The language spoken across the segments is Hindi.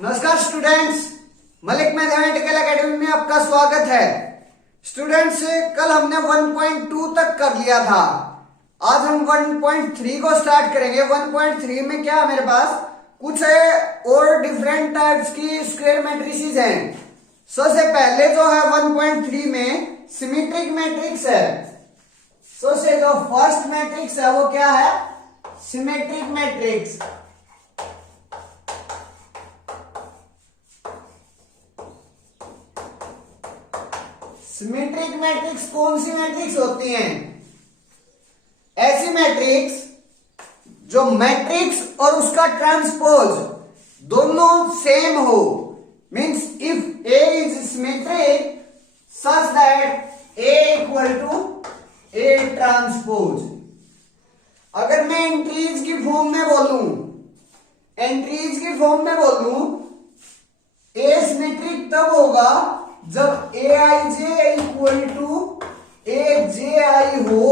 नमस्कार स्टूडेंट्स, मलिक मैथमेटिकल एकेडमी में आपका स्वागत है। स्टूडेंट्स, कल हमने 1.2 तक कर लिया था। आज हम 1.3 को स्टार्ट करेंगे। 1.3 में क्या मेरे पास कुछ और डिफरेंट टाइप्स की स्क्वायर मैट्रिसेस हैं। सबसे पहले जो है 1.3 में सिमेट्रिक मैट्रिक्स है। सबसे जो फर्स्ट मैट्रिक्स है वो क्या है? Symmetric matrix. सिमेट्रिक मैट्रिक्स कौन सी मैट्रिक्स होती हैं? ऐसी मैट्रिक्स जो मैट्रिक्स और उसका ट्रांसपोज दोनों सेम हो। Means if A is symmetric such that A equal to A transpose. अगर मैं एंट्रीज की फॉर्म में बोलूं, ए सिमेट्रिक तब होगा जब ए I J equal to A J आई हो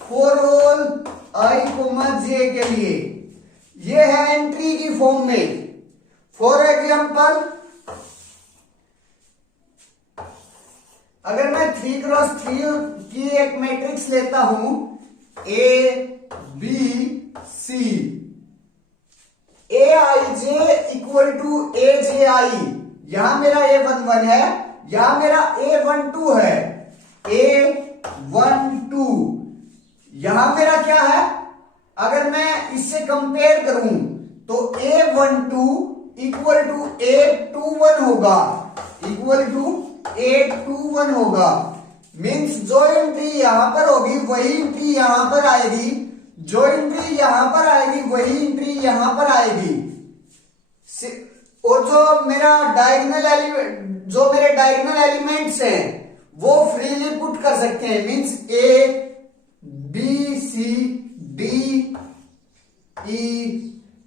फॉर ऑल आई कोमा जे के लिए। ये है एंट्री की फॉर्म में। फॉर एग्जाम्पल, अगर मैं 3x3 की एक मैट्रिक्स लेता हूं A B C, A I J equal to A J I, यहां मेरा A11 है, यहां मेरा A12 है। A12 यहां मेरा क्या है? अगर मैं इससे कंपेयर करूं तो A12 इक्वल टू A21 होगा, मीन्स जो एंट्री यहां पर होगी वही एंट्री यहां पर आएगी, जो एंट्री यहां पर आएगी वही एंट्री यहां पर आएगी। और जो मेरे डायगोनल एलिमेंट्स हैं वो फ्रीली पुट कर सकते हैं। Means A B C D E,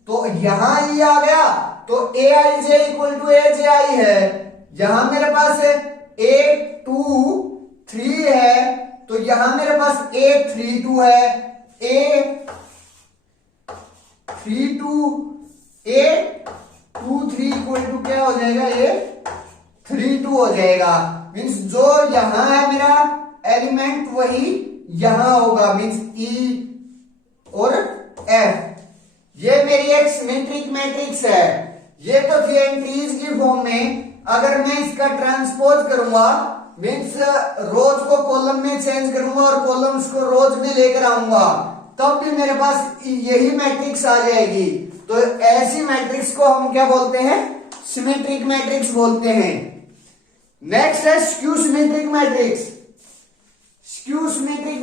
तो यहां ई आ गया तो ए I J equal to A J आई है। यहां मेरे पास A23 है तो यहां मेरे पास A32 है। A23 इक्वल टू क्या हो जाएगा? A32 हो जाएगा। मींस जो यहां है मेरा एलिमेंट वही यहां होगा, मींस E और F। ये मेरी एक सिमेट्रिक मैट्रिक्स है। ये तो थी एंट्रीज की फॉर्म में। अगर मैं इसका ट्रांसपोज करूंगा, मीन्स रोज को कॉलम में चेंज करूंगा और कॉलम्स को रोज में लेकर आऊंगा, तब भी मेरे पास यही मैट्रिक्स आ जाएगी। तो ऐसी मैट्रिक्स को हम क्या बोलते हैं? सिमेट्रिक मैट्रिक्स बोलते हैं। नेक्स्ट है skew symmetric matrix. Skew symmetric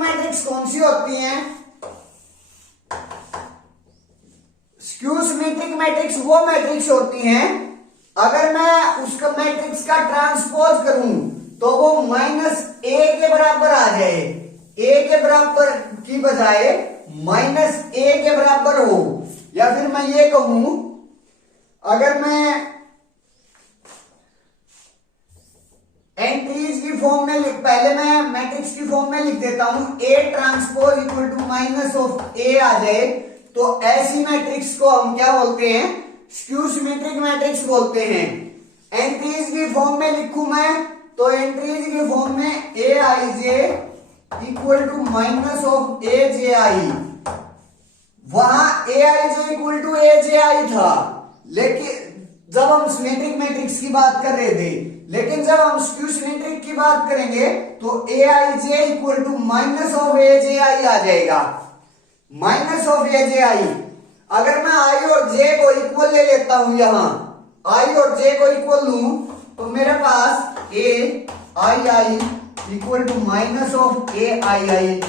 matrix कौन सी होती हैं? स्क्यू सिमेट्रिक मैट्रिक्स वो मैट्रिक्स होती हैं, अगर मैं उसका मैट्रिक्स का ट्रांसपोज करूं तो वो -a के बराबर आ जाए। a के बराबर की बजाय -a के बराबर हो। या फिर मैं ये कहूं, अगर मैं एंट्रीज की फॉर्म में पहले मैं मैट्रिक्स की फॉर्म में लिख देता हूं, A transpose equal to minus of A आ जाए, तो ऐसी मैट्रिक्स को हम क्या बोलते हैं? स्क्यू सिमेट्रिक मैट्रिक्स बोलते हैं। एंट्रीज की फॉर्म में लिखूं मैं तो एंट्रीज की फॉर्म में ए I J equal to minus of A J आई। वहां ए I J equal to A J आई था, लेकिन जब हम सिमेट्रिक मैट्रिक्स की बात कर रहे थे, लेकिन जब हम स्क्यू सिमेट्रिक की बात करेंगे तो ए I J equal to minus of A J आई आ जाएगा। माइनस ऑफ ए जे आई। अगर मैं आई और जे को इक्वल ले लेता हूं, यहां आई और जे को इक्वल लूं तो मेरे पास A I I equal to minus of A आई आई।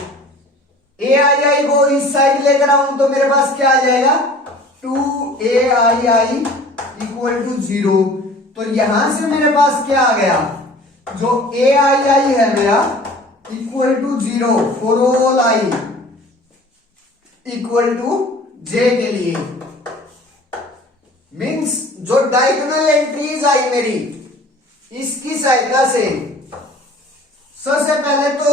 ए आई आई को इस साइड लेकर आऊं तो मेरे पास क्या आ जाएगा? 2 आई आई इक्वल टू 0। तो यहां से मेरे पास क्या आ गया? जो ए आई आई है मेरा equal to 0 for all I equal to J के लिए। मींस जो डायगोनल एंट्रीज आई मेरी इसकी सहायता से सबसे पहले तो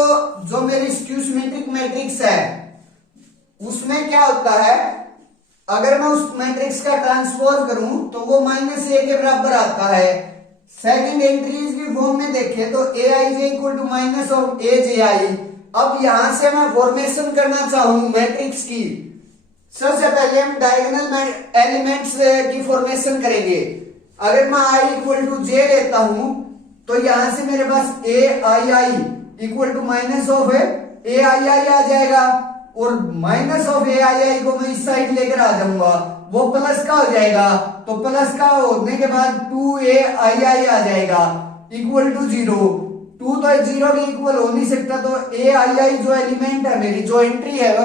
जो मेरी स्क्यू सिमेट्रिक मैट्रिक्स है उसमें क्या होता है, अगर मैं उस मैट्रिक्स का ट्रांसफॉर्म करूं तो वो -a के बराबर आता है। सेकंड एंट्रीज की फॉर्म में देखें तो aij equal to minus of aji। अब यहां से मैं फॉर्मेशन करना चाहूं मैट्रिक्स की, सबसे पहले हम डायगोनल एलिमेंट्स की फॉर्मेशन करेंगे। अगर मैं i इक्वल टू j लेता हूं तो यहां से मेरे पास aii equal to minus of aii आ जाएगा, और माइनस ऑफ aii को मैं इस साइड लेकर आ जाऊंगा, वो प्लस का हो जाएगा। तो प्लस का होने के बाद 2aii आ जाएगा इक्वल टू 0। 2 तो 0 के इक्वल हो नहीं सकता, तो aii जो एलिमेंट है मेरी, जो एंट्री है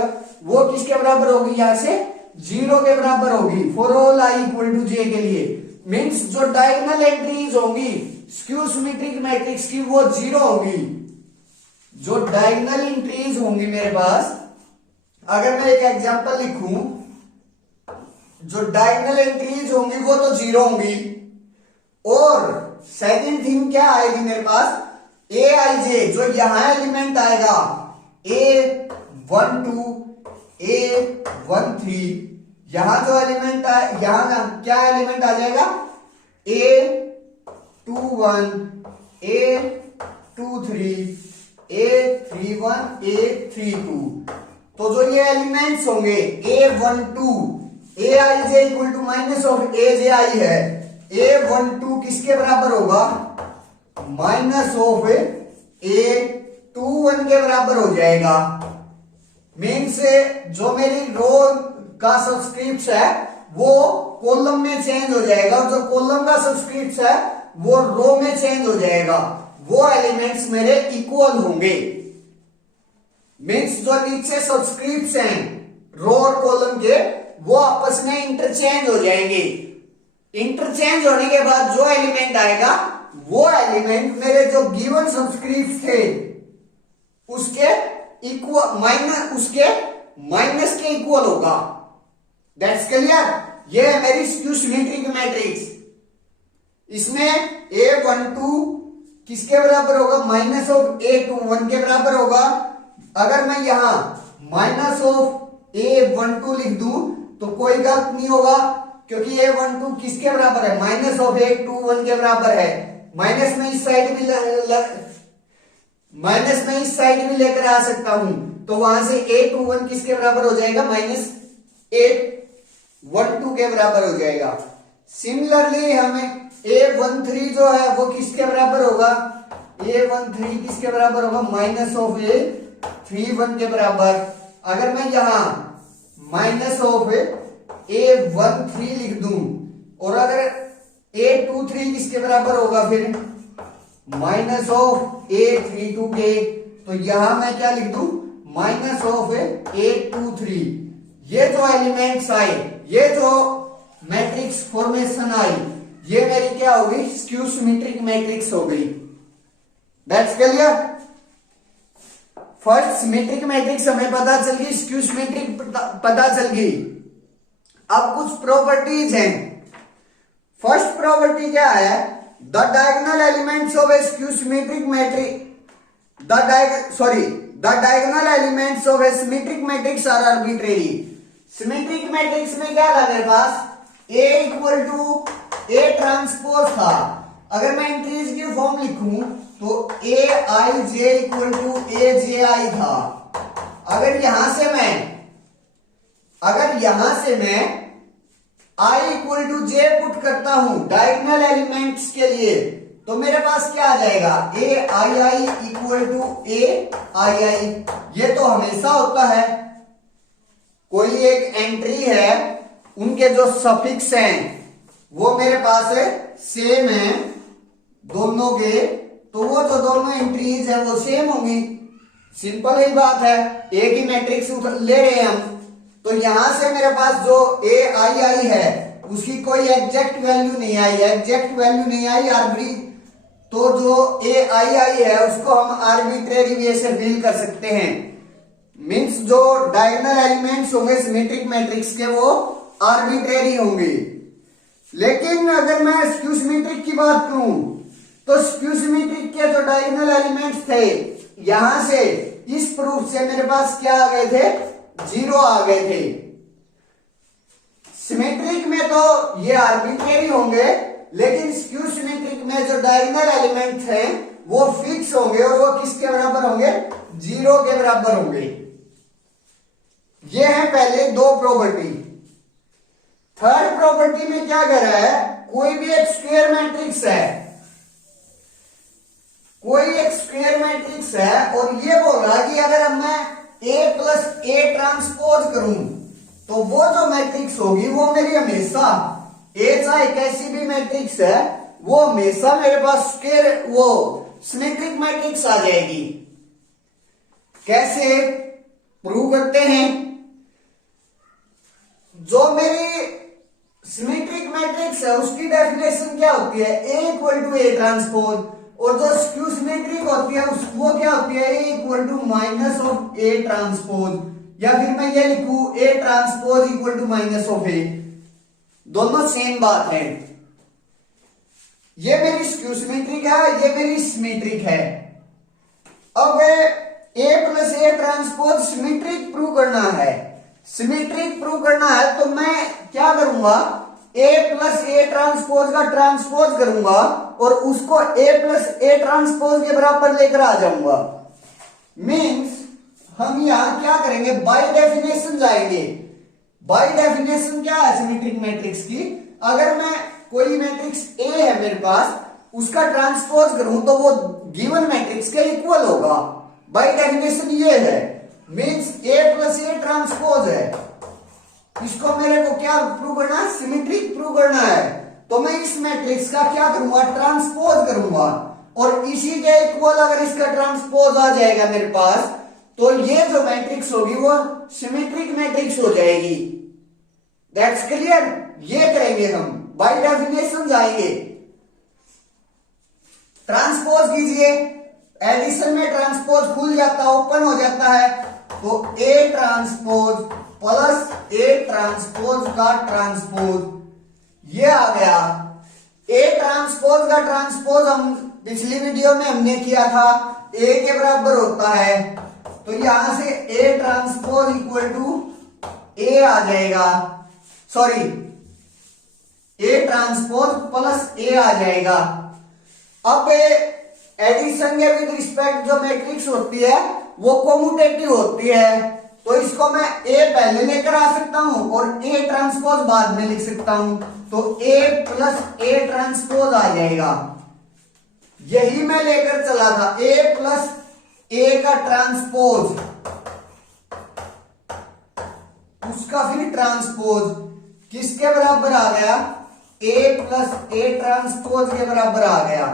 वो किसके बराबर होगी, यहां से 0 के बराबर होगी for all i equal to j के लिए। मींस जो डायगोनल एंट्रीज होंगी स्क्यू सिमेट्रिक मैट्रिक्स की वो 0 होगी। जो डायगोनल एंट्रीज होंगी मेरे पास, अगर मैं एक एग्जांपल लिखूं, जो डायगोनल एंट्रीज होंगी वो तो 0 होंगी, और सेकंड थिंग क्या आएगी मेरे पास, aij जो यहां एलिमेंट आएगा a12 a13, यहां जो एलिमेंट यहां क्या एलिमेंट आ जाएगा a21 a23 a31 a32। तो जो ये एलिमेंट्स होंगे a12 aij equal to minus of aji है, a12 किसके बराबर होगा, माइनस ऑफ a21 के बराबर हो जाएगा। मीन्स जो मेरी रो का सब्सक्रिप्ट है वो कॉलम में चेंज हो जाएगा, और जो कॉलम का सब्सक्रिप्ट है वो रो में चेंज हो जाएगा। वो एलिमेंट्स मेरे इक्वल होंगे। मीन्स जो नीचे सब्सक्रिप्ट हैं रो और कॉलम के, वो आपस में इंटरचेंज हो जाएंगे। इंटरचेंज होने के बाद जो एलिमेंट आएगा वो एलिमेंट मेरे जो गिवन सब्सक्रिप्ट थे उसके इक्वल माइनस के इक्वल होगा। That's clear. ये है मेरी स्क्यू सिमेट्रिक मैट्रिक्स। इसमें a12 किसके बराबर होगा, माइनस ऑफ a21 के बराबर होगा। अगर मैं यहां माइनस ऑफ a12 लिख दूं तो कोई गलत नहीं होगा, क्योंकि a12 किसके बराबर है, माइनस ऑफ a21 के बराबर है। माइनस में इस साइड भी लेकर आ सकता हूं, तो वहां से a21 किसके बराबर हो जाएगा, माइनस a12 के बराबर हो जाएगा। सिमिलरली हमें a13 जो है वो किसके बराबर होगा, a13 किसके बराबर होगा, माइनस ऑफ a31 के बराबर। अगर मैं यहां माइनस ऑफ a13 लिख दूं, और अगर a23 किसके बराबर होगा, फिर माइनस ऑफ a32 के, तो यहां मैं क्या लिख दूं, माइनस ऑफ a23। ये जो एलिमेंट्स आए, ये जो मैट्रिक्स फॉर्मेशन आई, ये मेरी क्या हो गई, स्क्यू सिमेट्रिक मैट्रिक्स हो गई। That's clear. First symmetric matrix हमें पता चल गई, स्क्यू सिमेट्रिक पता चल गई। अब कुछ प्रॉपर्टीज हैं। फर्स्ट प्रॉपर्टी क्या है, the diagonal elements of a skew symmetric matrix, the diagonal elements of a symmetric matrix are arbitrary. Symmetric matrix में क्या था मेरे पास, A equal to A transpose था। अगर मैं एंट्रीज की फॉर्म लिखूं तो aij इक्वल टू aji था। अगर यहां से मैं i equal to j put करता हूं डायगोनल एलिमेंट्स के लिए, तो मेरे पास क्या आ जाएगा, aii इक्वल टू aii। ये तो हमेशा होता है, कोई एक एंट्री है, उनके जो सफिक्स हैं वो मेरे पास सेम है दोनों के, तो वो जो दोनों एंट्रीज है वो सेम होंगी। सिंपल ही बात है, एक ही मैट्रिक्स ले रहे हैं हम, तो यहां से मेरे पास जो aii है उसकी कोई एग्जैक्ट वैल्यू नहीं आई, तो जो aii है उसको हम आर्बिट्रेरी वे से डील कर सकते हैं। मींस जो डायगोनल एलिमेंट्स होंगे सिमेट्रिक मैट्रिक्स के वो आर्बिट्रेरी होंगे। लेकिन अगर मैं स्क्यू सिमेट्रिक की बात करूं तो स्क्यू सिमेट्रिक के जो डायगोनल एलिमेंट्स थे यहां से इस प्रूफ से मेरे पास क्या आ गए थे, 0 आ गए थे। सिमेट्रिक में तो ये आर्बिट्रेरी होंगे, लेकिन स्क्यू सिमेट्रिक में जो डायगोनल एलिमेंट्स हैं वो फिक्स होंगे और वो किसके बराबर होंगे, 0 के बराबर होंगे। ये है पहले दो प्रॉपर्टी। थर्ड प्रॉपर्टी में क्या कर रहा है, कोई भी एक स्क्वायर मैट्रिक्स है, कोई एक स्क्वायर मैट्रिक्स है और ये बोल रहा है कि अगर मैं A प्लस A ट्रांसपोज करूं तो वो जो मैट्रिक्स होगी वो मेरी हमेशा A चाहे कैसी भी मैट्रिक्स है वो हमेशा मेरे पास स्क्वायर वो सिमेट्रिक मैट्रिक्स आ जाएगी। कैसे प्रूव करते हैं, जो मेरी सिमेट्रिक मैट्रिक्स है उसकी डेफिनेशन क्या होती है, A equal to A transpose, और जो स्क्यू सिमेट्रिक होती है वो क्या होती है, A equal to minus of A transpose, या फिर मैं ये लिखूं A transpose equal to minus of A, दोनों सेम बात है। ये मेरी स्क्यू सिमेट्रिक है, ये मेरी सिमेट्रिक है। अब A plus A transpose symmetric prove करना है, सिमेट्रिक प्रूव करना है तो मैं क्या करूंगा, A प्लस A ट्रांसपोज का ट्रांसपोज करूंगा और उसको A प्लस A ट्रांसपोज के बराबर लेकर आ जाऊंगा। मीन्स हम यहां क्या करेंगे, बाय डेफिनेशन जाएंगे। बाय डेफिनेशन क्या है सिमेट्रिक मैट्रिक्स की, अगर मैं कोई मैट्रिक्स A है मेरे पास, उसका ट्रांसपोज करूं तो वो गिवन मैट्रिक्स के इक्वल होगा। बाय डेफिनेशन ये है, means A plus A transpose है, इसको मेरे को क्या प्रूव करना है, सिमेट्रिक प्रूव करना है। तो मैं इस मैट्रिक्स का क्या करूंगा, ट्रांसपोज करूंगा और इसी के इक्वल अगर इसका ट्रांसपोज आ जाएगा मेरे पास तो ये जो मैट्रिक्स होगी वो सिमेट्रिक मैट्रिक्स हो जाएगी। That's clear. ये करेंगे हम, बाय डेफिनेशन जाएंगे। ट्रांसपोज कीजिए, एडिशन में ट्रांसपोज खुल जाता है, ओपन हो जाता है, तो A transpose plus A transpose का ट्रांसपोज ये आ गया। A ट्रांसपोज का ट्रांसपोज हम पिछली वीडियो में हमने किया था, A के बराबर होता है, तो यहां से A transpose equal to A आ जाएगा, sorry A transpose plus A आ जाएगा। अब एडिशन के विद रिस्पेक्ट जो मैट्रिक्स होती है वो कॉम्यूटेटिव होती है, तो इसको मैं A पहले लेकर आ सकता हूं और A ट्रांसपोज बाद में लिख सकता हूं, तो A प्लस A ट्रांसपोज आ जाएगा। यही मैं लेकर चला था, A प्लस A का ट्रांसपोज, उसका फिर ट्रांसपोज किसके बराबर आ गया, A प्लस A ट्रांसपोज के बराबर आ गया।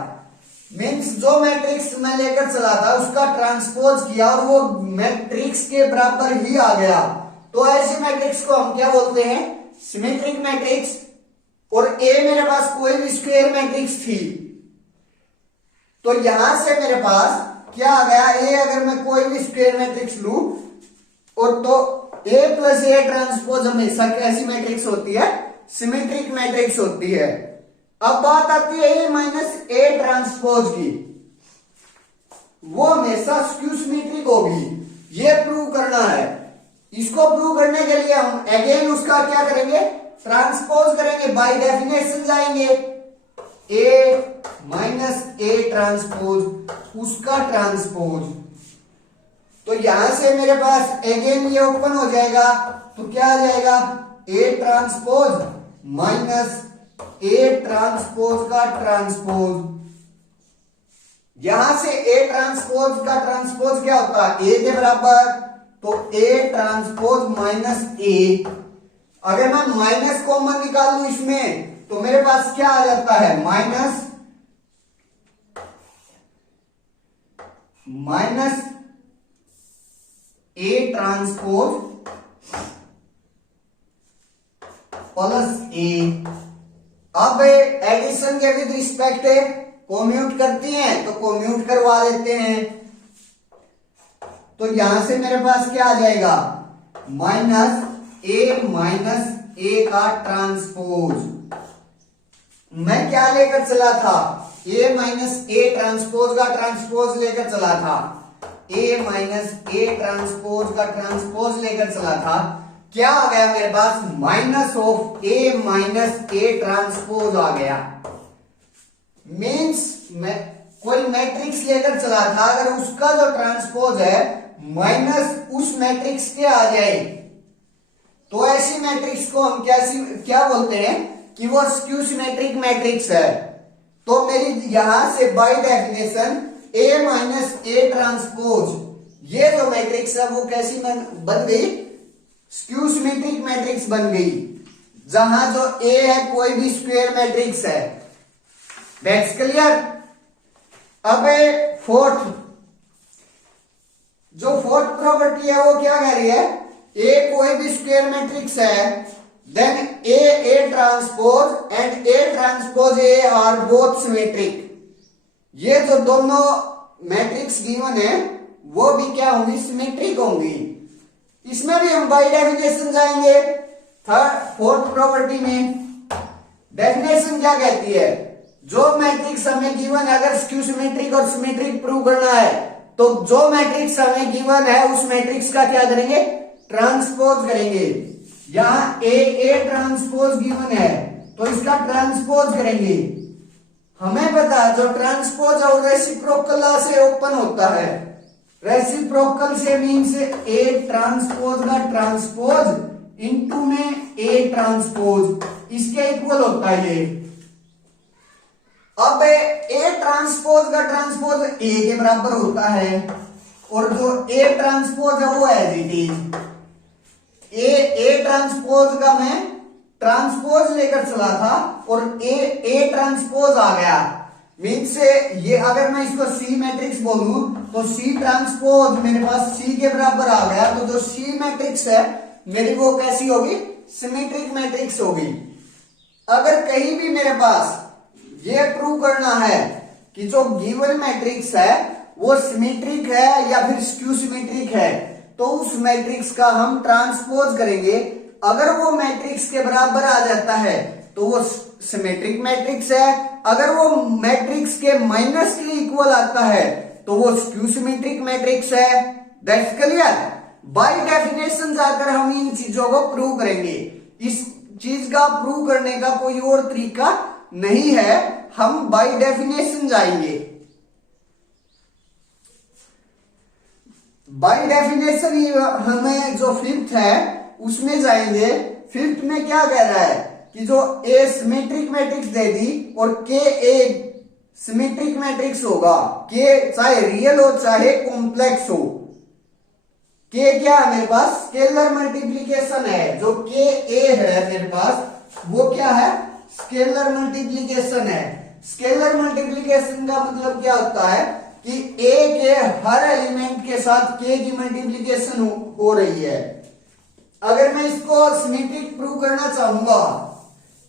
मीन्स जो मैट्रिक्स मैं लेकर चला था उसका ट्रांसपोज किया और वो मैट्रिक्स के बराबर ही आ गया, तो ऐसे मैट्रिक्स को हम क्या बोलते हैं, सिमेट्रिक मैट्रिक्स। और A मेरे पास कोई भी स्क्वायर मैट्रिक्स थी, तो यहां से मेरे पास क्या आ गया, A अगर मैं कोई भी स्क्वायर मैट्रिक्स लू और तो A प्लस A ट्रांसपोज हमेशा कैसी मैट्रिक्स होती है, सिमेट्रिक मैट्रिक्स होती है। अब बात आती है A माइनस A ट्रांसपोज की, वो हमेशा स्क्यू सिमेट्रिक होगी, ये प्रूव करना है। इसको प्रूव करने के लिए हम अगेन उसका क्या करेंगे, ट्रांसपोज करेंगे, बाय डेफिनेशन जाएंगे, A माइनस A ट्रांसपोज उसका ट्रांसपोज, तो यहां से मेरे पास अगेन ये ओपन हो जाएगा, तो क्या आ जाएगा, A transpose minus A transpose का ट्रांसपोज। यहां से A ट्रांसपोज का ट्रांसपोज क्या होता है, A के बराबर, तो A ट्रांसपोज माइनस A। अगर मैं माइनस कॉमन निकाल लूं इसमें तो मेरे पास क्या आ जाता है, minus A transpose plus A। अब एडिशन के विद रिस्पेक्ट कोम्यूट करती हैं तो कोम्यूट करवा लेते हैं, तो यहां से मेरे पास क्या आ जाएगा, माइनस A का ट्रांसपोज। मैं क्या लेकर चला था, ए माइनस ए ट्रांसपोज का ट्रांसपोज लेकर चला था, ए माइनस ए ट्रांसपोज का ट्रांसपोज लेकर चला था, क्या आ गया मेरे पास, minus of A minus A transpose आ गया। मीन्स कोई मैट्रिक्स लेकर चला था, अगर उसका जो ट्रांसपोज है माइनस उस मैट्रिक्स के आ जाए तो ऐसी मैट्रिक्स को हम क्या बोलते हैं कि वो स्क्यू सिमेट्रिक मैट्रिक्स है। तो मेरी यहां से by definition A minus A transpose ये जो मैट्रिक्स है वो कैसी बन गई, स्क्यू सिमेट्रिक मैट्रिक्स बन गई, जहां जो ए है कोई भी स्क्वायर मैट्रिक्स है। That's clear. अब फोर्थ प्रॉपर्टी है वो क्या कह रही है, ए कोई भी स्क्वायर मैट्रिक्स है, then A transpose and A transpose A are both symmetric. ये जो दोनों मैट्रिक्स गिवन है वो भी क्या होंगी, सिमेट्रिक होंगी। इसमें भी हम बाय डेफिनेशन जाएंगे। फोर्थ प्रॉपर्टी में डेफिनेशन क्या कहती है, जो मैट्रिक्स हमें गिवन है अगर स्क्यू सिमेट्रिक और सिमेट्रिक प्रूव करना है तो जो मैट्रिक्स हमें गिवन है उस मैट्रिक्स का क्या करेंगे, ट्रांसपोज करेंगे। यहां ए ट्रांसपोज गिवन है तो इसका ट्रांसपोज करेंगे। हमें पता है जो ट्रांसपोज और रेसिप्रोकल से ओपन होता है, रेसिप्रोकल से मीन्स ए ट्रांसपोज का ट्रांसपोज इनटू में ए ट्रांसपोज इसके इक्वल होता है ये। अब ए ट्रांसपोज का ट्रांसपोज ए के बराबर होता है और जो ए ट्रांसपोज है वो as it is A transpose का मैं ट्रांसपोज लेकर चला था और ए ट्रांसपोज आ गया। मीन्स ये अगर मैं इसको सी मैट्रिक्स बोलूं तो सी ट्रांसपोज मेरे पास सी के बराबर आ गया, तो जो सी मैट्रिक्स है मेरी वो कैसी होगी, सिमेट्रिक मैट्रिक्स होगी। अगर कहीं भी मेरे पास ये प्रूव करना है कि जो गिवन मैट्रिक्स है वो सिमेट्रिक है या फिर स्क्यू सिमेट्रिक है तो उस मैट्रिक्स का हम ट्रांसपोज करेंगे। अगर वो मैट्रिक्स के बराबर आ जाता है तो वो सिमेट्रिक मैट्रिक्स है, अगर वो मैट्रिक्स के माइनस के इक्वल आता है तो वो स्क्यू सिमेट्रिक मैट्रिक्स है। That's clear. बाय डेफिनेशन जाकर हम इन चीजों को प्रूव करेंगे। इस चीज का प्रूव करने का कोई और तरीका नहीं है, हम बाय डेफिनेशन जाएंगे। बाय डेफिनेशन हमें जो फिफ्थ है उसमें जाएंगे। फिफ्थ में क्या कह रहा है कि जो ए सिमेट्रिक मैट्रिक्स दे दी और के ए सिमेट्रिक मैट्रिक्स होगा, के चाहे रियल हो चाहे कॉम्प्लेक्स हो। के क्या है मेरे पास, स्केलर मल्टीप्लीकेशन है। जो के ए है मेरे पास वो क्या है, स्केलर मल्टीप्लीकेशन है। स्केलर मल्टीप्लीकेशन का मतलब क्या होता है कि ए के हर एलिमेंट के साथ के की मल्टीप्लीकेशन हो रही है। अगर मैं इसको सिमेट्रिक प्रूव करना चाहूंगा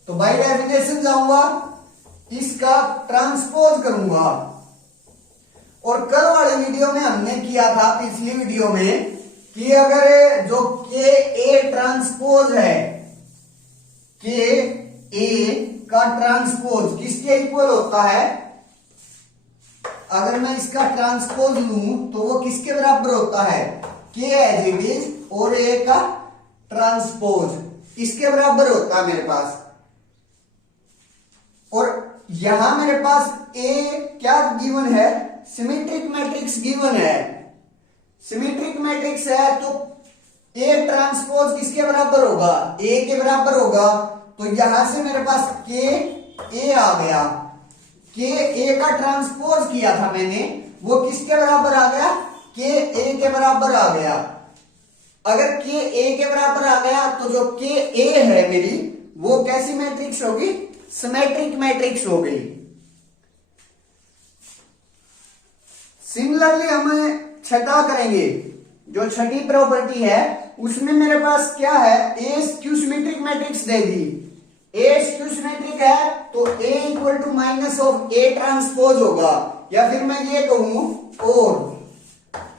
तो बाय डेफिनेशन जाऊंगा, इसका ट्रांसपोज करूंगा। और कल वाले वीडियो में हमने किया था, पिछली वीडियो में, कि अगर जो के ए ट्रांसपोज है, के ए का ट्रांसपोज किसके इक्वल होता है, अगर मैं इसका ट्रांसपोज लूं तो वो किसके बराबर होता है, के एज इट इज और ए का ट्रांसपोज इसके बराबर होता है मेरे पास। और यहां मेरे पास ए क्या गिवन है, सिमेट्रिक मैट्रिक्स गिवन है। सिमेट्रिक मैट्रिक्स है तो ए ट्रांसपोज किसके बराबर होगा, ए के बराबर होगा। तो यहां से मेरे पास के ए आ गया, के ए का ट्रांसपोज किया था मैंने, वो किसके बराबर आ गया, के ए के बराबर आ गया। अगर के ए के बराबर आ गया तो जो के ए है मेरी वो कैसी मैट्रिक्स होगी, सिमेट्रिक मैट्रिक्स हो गई। सिमिलरली हमें छठा करेंगे, जो छठी प्रॉपर्टी है उसमें मेरे पास क्या है, ए स्क्यू सिमेट्रिक मैट्रिक्स दे दी। ए स्क्यू सिमेट्रिक है तो A equal to minus of A transpose होगा, या फिर मैं ये कहूं और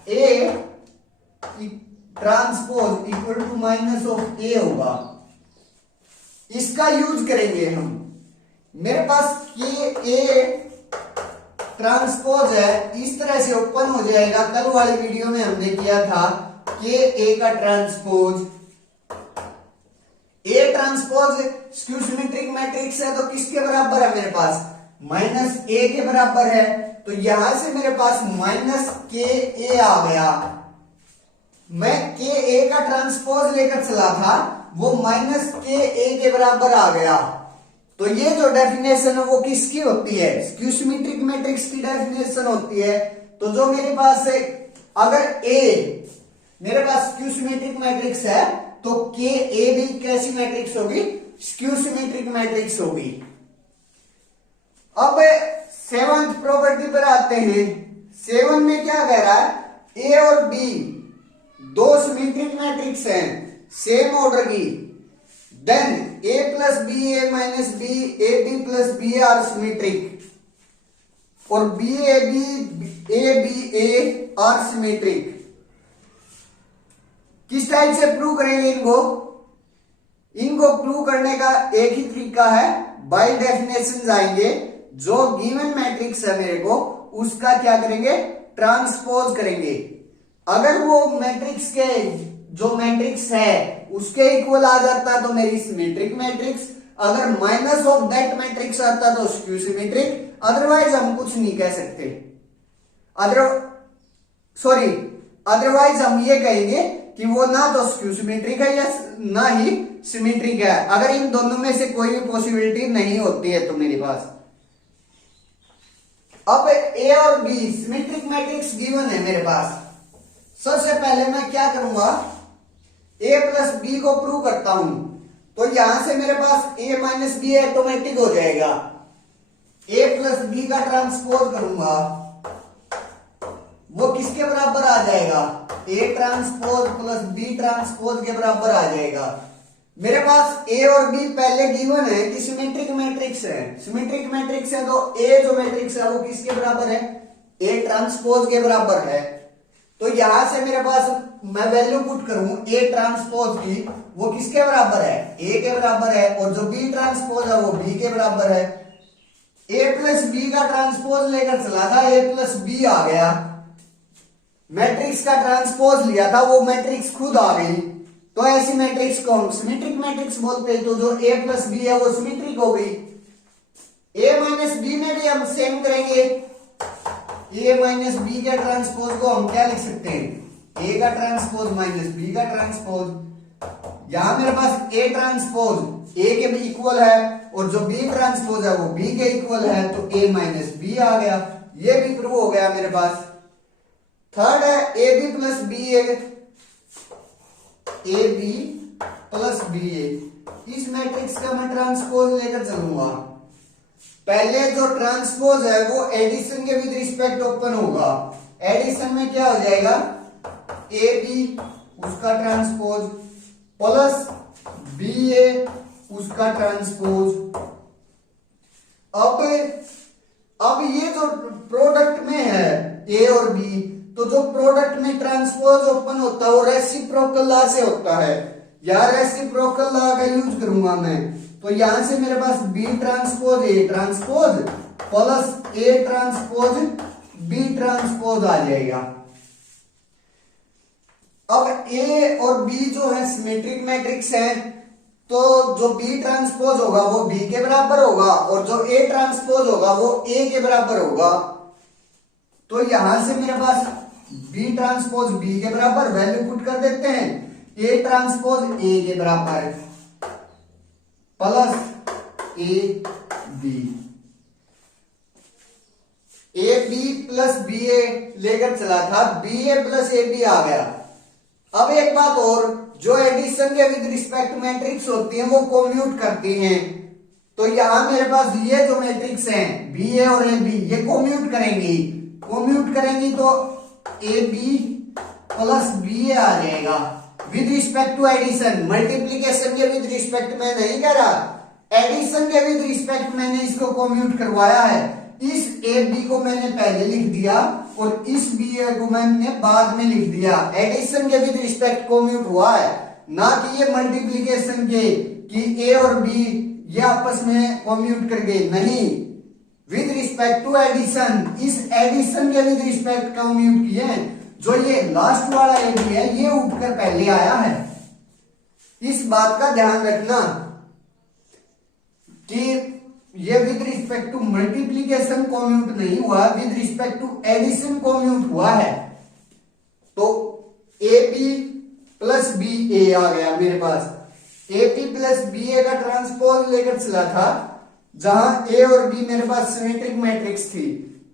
A transpose equal to minus of A होगा। इसका यूज करेंगे हम। मेरे पास के ए ट्रांसपोज है इस तरह से ओपन हो जाएगा। कल वाली वीडियो में हमने किया था कि ए का transpose, A transpose skew symmetric matrix है तो किसके बराबर है मेरे पास, माइनस ए के बराबर है। तो यहां से मेरे पास माइनस के ए आ गया। मैं के ए का ट्रांसपोज लेकर चला था, वो माइनस के ए के बराबर आ गया। तो ये जो डेफिनेशन है वो किसकी होती है, स्क्यू सिमेट्रिक मैट्रिक्स की डेफिनेशन होती है। तो जो मेरे पास है, अगर ए मेरे पास स्क्यू सिमेट्रिक मैट्रिक्स है तो के ए भी कैसी मैट्रिक्स होगी, स्क्यू सिमेट्रिक मैट्रिक्स होगी। अब सेवंथ प्रॉपर्टी पर आते हैं। 7 में क्या कह रहा है, ए और बी दो सिमेट्रिक मैट्रिक्स हैं सेम ऑर्डर की, then A plus B A minus B A B plus B are symmetric, और B A B A are symmetric. किस टाइप से प्रूव करेंगे इनको प्रूव करने का एक ही तरीका है, बाय डेफिनेशन जाएंगे। जो गिवन मैट्रिक्स है मेरे को उसका क्या करेंगे, ट्रांसपोज करेंगे। अगर वो मैट्रिक्स के जो मैट्रिक्स है उसके इक्वल आ जाता तो मेरी सिमेट्रिक मैट्रिक्स, अगर माइनस ऑफ दैट मैट्रिक्स आता तो स्क्यू सिमेट्रिक, अदरवाइज हम कुछ नहीं कह सकते। अदरवाइज हम ये कहेंगे कि वो ना तो स्क्यू सिमेट्रिक है या ना ही सिमेट्रिक है, अगर इन दोनों में से कोई भी पॉसिबिलिटी नहीं होती है तो मेरे पास। अब ए और बी सिमेट्रिक मैट्रिक्स गिवन है मेरे पास। सबसे पहले मैं क्या करूंगा, ए प्लस बी को प्रूव करता हूं। तो यहां से मेरे पास ए माइनस बी ऑटोमेटिक हो जाएगा। ए प्लस बी का ट्रांसपोज करूंगा, वो किसके बराबर आ जाएगा, A transpose plus B transpose के बराबर आ जाएगा। मेरे पास ए और बी पहले गिवन है कि सिमेट्रिक मैट्रिक्स है, सिमेट्रिक मैट्रिक्स है तो ए जो मैट्रिक्स है वो किसके बराबर है, ए ट्रांसपोज के बराबर है। तो यहां से मेरे पास मैं वैल्यू पुट करूं ए ट्रांसपोज की, वो किसके बराबर है, ए के बराबर है, और जो बी ट्रांसपोज है वो बी के बराबर है। ए प्लस बी का ट्रांसपोज लेकर चला था, ए प्लस बी आ गया। मैट्रिक्स का ट्रांसपोज लिया था, वो मैट्रिक्स खुद आ गई। तो ऐसी मैट्रिक्स को हम सिमेट्रिक मैट्रिक्स बोलते हैं। तो जो ए प्लस बी है वो सिमेट्रिक हो गई। ए माइनस बी में भी हम सेम करेंगे। ए माइनस बी का ट्रांसपोज को हम क्या लिख सकते हैं, ए का ट्रांसपोज माइनस बी का ट्रांसपोज। यहां मेरे पास ए ट्रांसपोज ए के भी इक्वल है और जो बी ट्रांसपोज है वो बी के इक्वल है, तो ए माइनस बी आ गया। ये भी प्रूव हो गया मेरे पास। थर्ड है A B plus B A B plus B A. इस मैट्रिक्स का मैं ट्रांसपोज लेकर चलूंगा। पहले जो ट्रांसपोज है वो एडिशन के विद रिस्पेक्ट ओपन होगा। एडिशन में क्या हो जाएगा, ए बी उसका ट्रांसपोज प्लस बी ए उसका ट्रांसपोज। अब ये जो प्रोडक्ट में है ए और बी, तो जो प्रोडक्ट में ट्रांसपोज ओपन होता है वो रेसिप्रोकल लॉ से होता है। यार रेसिप्रोकल लॉ का यूज करूंगा मैं। तो यहां से मेरे पास B transpose A transpose plus A transpose B transpose आ जाएगा। अब ए और बी जो है सिमेट्रिक मैट्रिक्स है, तो जो बी ट्रांसपोज होगा वो बी के बराबर होगा और जो ए ट्रांसपोज होगा वो ए के बराबर होगा। तो यहां से मेरे पास बी ट्रांसपोज बी के बराबर वैल्यू पुट कर देते हैं, ए ट्रांसपोज ए के बराबर plus A B. A B plus B A लेकर चला था, B A plus A B आ गया। अब एक बात और, जो एडिशन के विद रिस्पेक्ट मैट्रिक्स होती हैं वो कोम्यूट करती हैं। तो यहां मेरे पास ये जो मैट्रिक्स हैं बी ए और ए बी, ये कोम्यूट करेंगी। कोम्यूट करेंगी तो A B plus B A आ जाएगा with respect to addition. Multiplication के विद रिस्पेक्ट में नहीं कह रहा, एडिशन के विद रिस्पेक्ट मैंने इसको कोम्यूट करवाया है। इस ए बी को मैंने पहले लिख दिया और इस बी ए को मैंने बाद में लिख दिया। एडिशन के विद रिस्पेक्ट कोम्यूट हुआ है, ना कि ये मल्टीप्लीकेशन के कि ए और बी ये आपस में कोम्यूट कर गए, नहीं। विद रिस्पेक्ट टू एडिशन, इस एडिशन के विद रिस्पेक्ट कम्यूट किए हैं। जो ये लास्ट वाला ए बी है ये उठकर पहले आया है। इस बात का ध्यान रखना कि ये with respect to multiplication commute नहीं हुआ, with respect to addition commute हुआ है। तो A B plus B A आ गया मेरे पास। A B plus B A का ट्रांसपोज लेकर चला था, जहां ए और बी मेरे पास सिमेट्रिक मैट्रिक्स थी,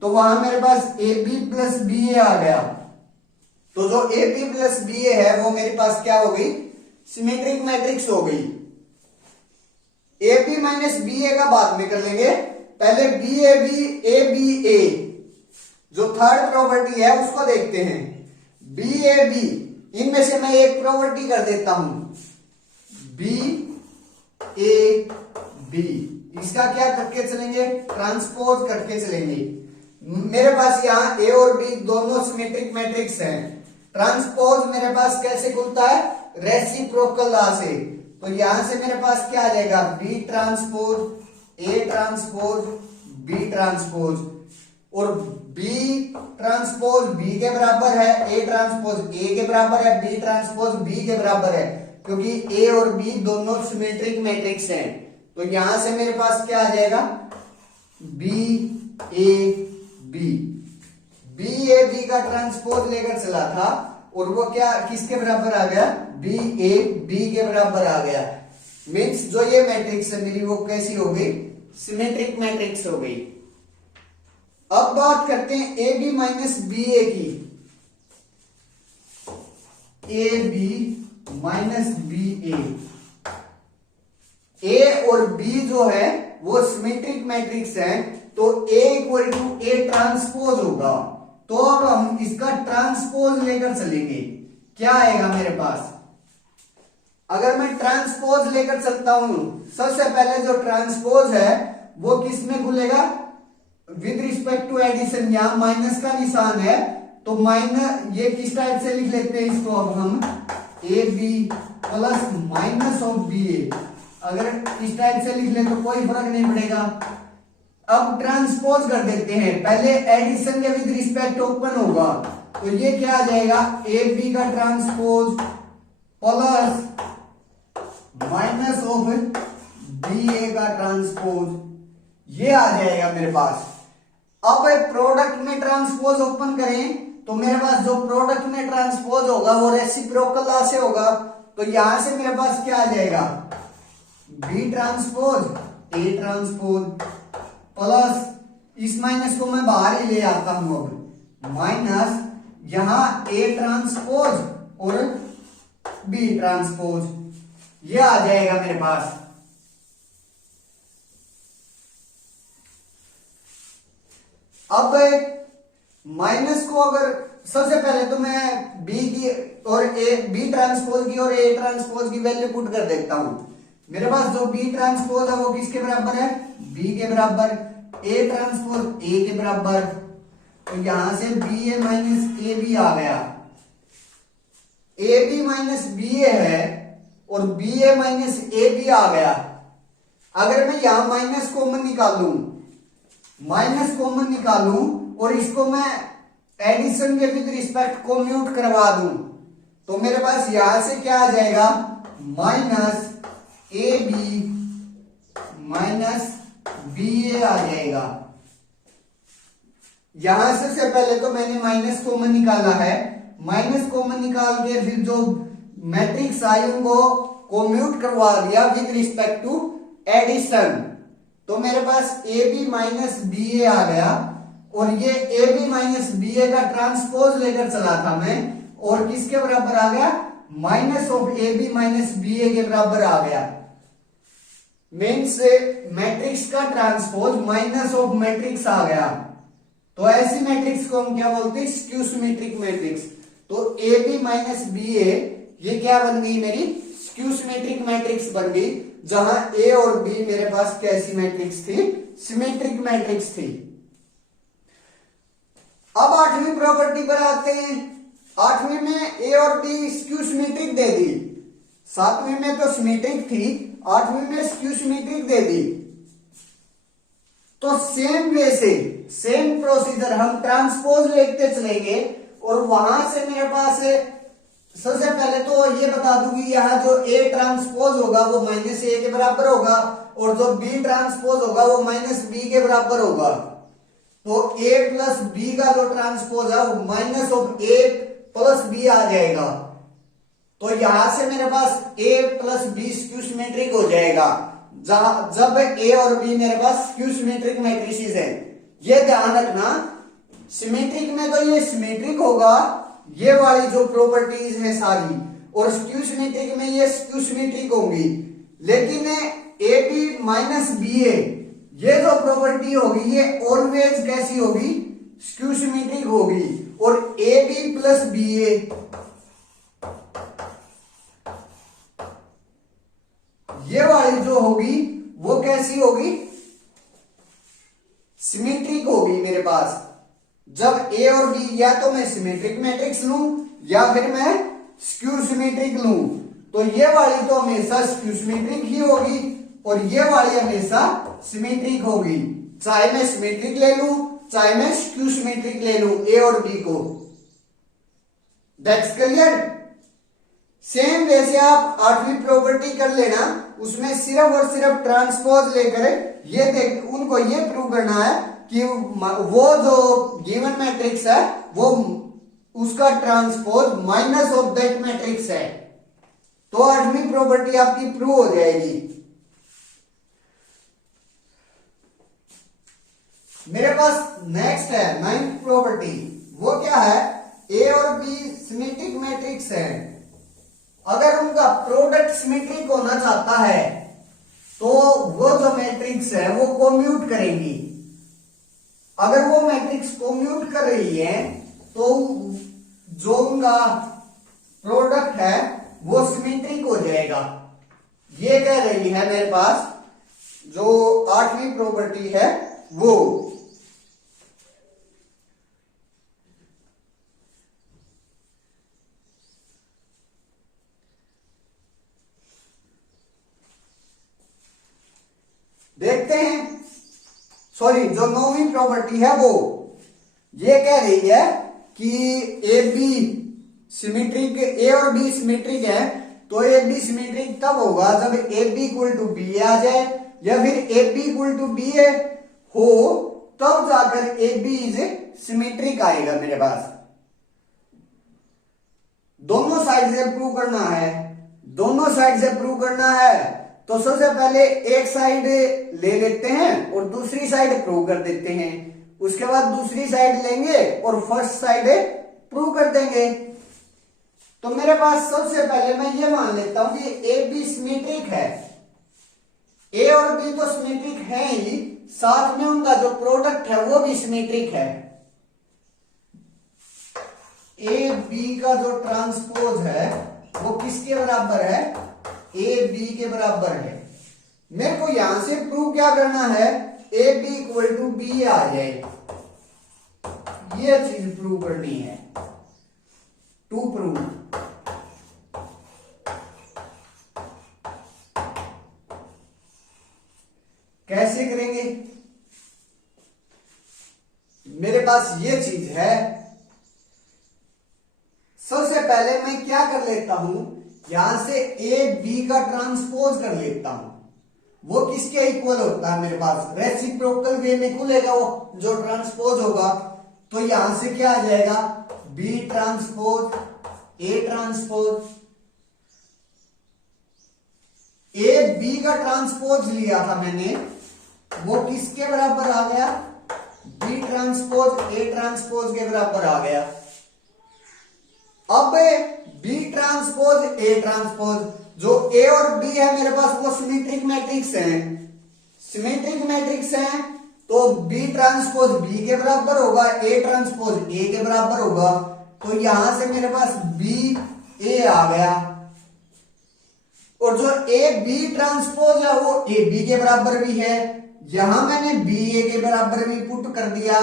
तो वहां मेरे पास A B plus B A आ गया। तो जो ए बी प्लस बी ए है वो मेरे पास क्या हो गई, सिमेट्रिक मैट्रिक्स हो गई। ए बी माइनस बी ए का बाद में कर लेंगे, पहले बी ए बी ए जो थर्ड प्रॉपर्टी है उसको देखते हैं। बी ए बी, इनमें से मैं एक प्रॉपर्टी कर देता हूं, बी ए बी, इसका क्या करके चलेंगे, ट्रांसपोज करके चलेंगे। मेरे पास यहाँ ए और बी दोनों सिमेट्रिक मैट्रिक्स हैं, ट्रांसपोज मेरे पास कैसे खुलता है, रेसिप्रोकल लॉ से। तो यहां से मेरे पास क्या आ जाएगा, B transpose A transpose B transpose, और बी ट्रांसपोज बी के बराबर है, ए ट्रांसपोज ए के बराबर है, बी ट्रांसपोज बी के बराबर है, क्योंकि ए और बी दोनों सिमेट्रिक मैट्रिक्स हैं। तो यहां से मेरे पास क्या आ जाएगा, B A B, B A B का ट्रांसपोज लेकर चला था और वो क्या किसके बराबर आ गया, बी ए बी के बराबर आ गया। मीन्स जो ये मैट्रिक्स है मेरी वो कैसी हो गई, सिमेट्रिक मैट्रिक्स हो गई। अब बात करते हैं ए बी माइनस बी ए की। ए बी माइनस बी ए और बी जो है वो सिमेट्रिक मैट्रिक्स है, तो A equal to A transpose होगा। तो अब हम इसका ट्रांसपोज लेकर चलेंगे, क्या आएगा मेरे पास। अगर मैं ट्रांसपोज लेकर चलता हूं, सबसे पहले जो ट्रांसपोज है वो किस में खुलेगा, विद रिस्पेक्ट टू एडिशन, यहां माइनस का निशान है, तो माइनस ये किस टाइप से लिख लेते हैं इसको, अब हम A B plus minus of B A, अगर इस टाइप से लिख ले तो कोई फर्क नहीं पड़ेगा। अब ट्रांसपोज कर देते हैं, पहले एडिशन के विद रिस्पेक्ट ओपन होगा, तो ये क्या आ जाएगा, ए बी का transpose plus minus of B A का ट्रांसपोज, ये आ जाएगा मेरे पास। अब प्रोडक्ट में ट्रांसपोज ओपन करें तो मेरे पास जो प्रोडक्ट में ट्रांसपोज होगा वो रेसिप्रोकल लॉ से होगा, तो यहां से मेरे पास क्या आ जाएगा, B transpose A transpose plus, इस माइनस को मैं बाहर ही ले आता हूं, अब माइनस यहां ए ट्रांसपोज और बी ट्रांसपोज, ये आ जाएगा मेरे पास। अब माइनस को अगर सबसे पहले तो मैं बी की और ए बी ट्रांसपोज की और ए ट्रांसपोज की वैल्यू पुट कर देता हूं। मेरे पास जो बी ट्रांसपोज है वो किसके बराबर है, बी के बराबर, ए ट्रांसपोज ए के बराबर, तो यहां से B A minus A B आ गया। A B minus B A है और B A minus A B आ गया। अगर मैं यहां माइनस कॉमन निकालूं और इसको मैं एडिशन के विद रिस्पेक्ट कम्यूट करवा दूं, तो मेरे पास यहां से क्या आ जाएगा, minus A B minus B A आ जाएगा। यहां से पहले तो मैंने माइनस कॉमन निकाला है, माइनस कॉमन निकाल के फिर जो मैट्रिक्स आई उनको कम्यूट करवा दिया विद रिस्पेक्ट टू एडिशन, तो मेरे पास A B minus B A आ गया। और ये ए बी माइनस बी ए का ट्रांसपोज लेकर चला था मैं, और किसके बराबर आ गया, minus of A B minus B A के बराबर आ गया। मीन्स मैट्रिक्स का ट्रांसपोज माइनस ऑफ मैट्रिक्स आ गया, तो ऐसी मैट्रिक्स को हम क्या बोलते हैं, स्क्यू सिमेट्रिक मैट्रिक्स। तो ए बी माइनस बी ए ये क्या बन गई, मेरी स्क्यू सिमेट्रिक मैट्रिक्स बन गई, जहां ए और बी मेरे पास कैसी मैट्रिक्स थी, सिमेट्रिक मैट्रिक्स थी। अब 8वीं प्रॉपर्टी पर आते हैं। 8वीं में ए और बी स्क्यू सिमेट्रिक दे दी, 7वीं में तो सिमेट्रिक थी, 8वीं में स्क्यू सिमेट्रिक दे दी। तो सेम वे से सेम प्रोसीजर हम ट्रांसपोज लिखते चलेंगे और वहां से मेरे पास सबसे पहले तो ये बता दूं कि यहाँ जो ए ट्रांसपोज होगा वो माइनस ए के बराबर होगा और जो बी ट्रांसपोज होगा वो माइनस बी के बराबर होगा। तो ए प्लस बी का जो ट्रांसपोज है वो minus of A plus B आ जाएगा। तो यहां से मेरे पास a plus B skew symmetric हो जाएगा जब a और b मेरे पास स्क्यू सिमेट्रिक मैट्रिसेस है। ये ध्यान रखना, सिमेट्रिक में तो ये सिमेट्रिक होगा, ये वाली जो प्रॉपर्टीज है सारी, और स्क्यू सिमेट्रिक में ये स्क्यू सिमेट्रिक होंगी। लेकिन ए बी माइनस बी ए ये जो प्रॉपर्टी होगी ये ऑलवेज कैसी होगी, स्क्यू सिमेट्रिक होगी। और ए बी प्लस बी ए ये वाली जो होगी वो कैसी होगी, सिमेट्रिक होगी मेरे पास। जब ए और बी या तो मैं सिमेट्रिक मैट्रिक्स लूं या फिर मैं स्क्यू सिमेट्रिक लूं, तो ये वाली तो हमेशा स्क्यू सिमेट्रिक ही होगी और ये वाली हमेशा सिमेट्रिक होगी, चाहे मैं सिमेट्रिक ले लूं चाहे मैं स्क्यू सिमेट्रिक ले लूं ए और बी को। That's clear. सेम वैसे आप 8वीं प्रॉपर्टी कर लेना, उसमें सिर्फ और सिर्फ ट्रांसपोज लेकर ये देख उनको ये प्रूव करना है कि वो जो गिवन मैट्रिक्स है वो उसका transpose minus of that matrix है। तो 8वीं प्रॉपर्टी आपकी प्रूव हो जाएगी। मेरे पास नेक्स्ट है 9th प्रॉपर्टी। वो क्या है, ए और बी सिमेट्रिक मैट्रिक्स है, अगर उनका प्रोडक्ट सिमेट्रिक होना चाहता है तो वो जो मैट्रिक्स है वो कोम्यूट करेंगी। अगर वो मैट्रिक्स कोम्यूट कर रही है तो जो उनका प्रोडक्ट है वो सिमेट्रिक हो जाएगा। ये कह रही है मेरे पास जो 8वीं प्रॉपर्टी है वो। देखते हैं, सॉरी जो 9वीं प्रॉपर्टी है वो ये कह रही है कि ए बी सिमेट्रिक, ए और बी सिमेट्रिक है तो ए बी सिमेट्रिक तब होगा जब A B equal to B आ जाए या फिर A B equal to B A हो, तब जाकर ए बी इज सिमेट्रिक आएगा मेरे पास। दोनों साइड से प्रूव करना है, दोनों साइड से प्रूव करना है। तो सबसे पहले एक साइड ले लेते हैं और दूसरी साइड प्रूव कर देते हैं, उसके बाद दूसरी साइड लेंगे और फर्स्ट साइड प्रूव कर देंगे। तो मेरे पास सबसे पहले मैं ये मान लेता हूं कि ए बी सिमेट्रिक है, ए और बी तो सिमेट्रिक है ही, साथ में उनका जो प्रोडक्ट है वो भी सिमेट्रिक है। ए बी का जो ट्रांसपोज है वो किसके बराबर है, ए बी के बराबर है। मेरे को यहां से प्रूव क्या करना है, A B equal to B आ जाए, ये चीज प्रूव करनी है। टू प्रूव कैसे करेंगे, मेरे पास ये चीज है। सबसे पहले मैं क्या कर लेता हूं, यहां से ए बी का ट्रांसपोज कर लेता हूं। वो किसके इक्वल होता है मेरे पास, रेसिप्रोकल वे में खुलेगा वो जो ट्रांसपोज होगा। तो यहां से क्या आ जाएगा, B transpose A transpose. A B का ट्रांसपोज लिया था मैंने, वो किसके बराबर आ गया, बी ट्रांसपोज ए ट्रांसपोज के बराबर आ गया। अब बी ट्रांसपोज ए ट्रांसपोज, जो ए और बी है मेरे पास वो सिमेट्रिक मैट्रिक्स हैं, सिमेट्रिक मैट्रिक्स हैं तो बी ट्रांसपोज बी के बराबर होगा, ए ट्रांसपोज ए के बराबर होगा। तो यहां से मेरे पास बी ए आ गया और जो ए बी ट्रांसपोज है वो ए बी के बराबर भी है। यहां मैंने बी ए के बराबर भी पुट कर दिया,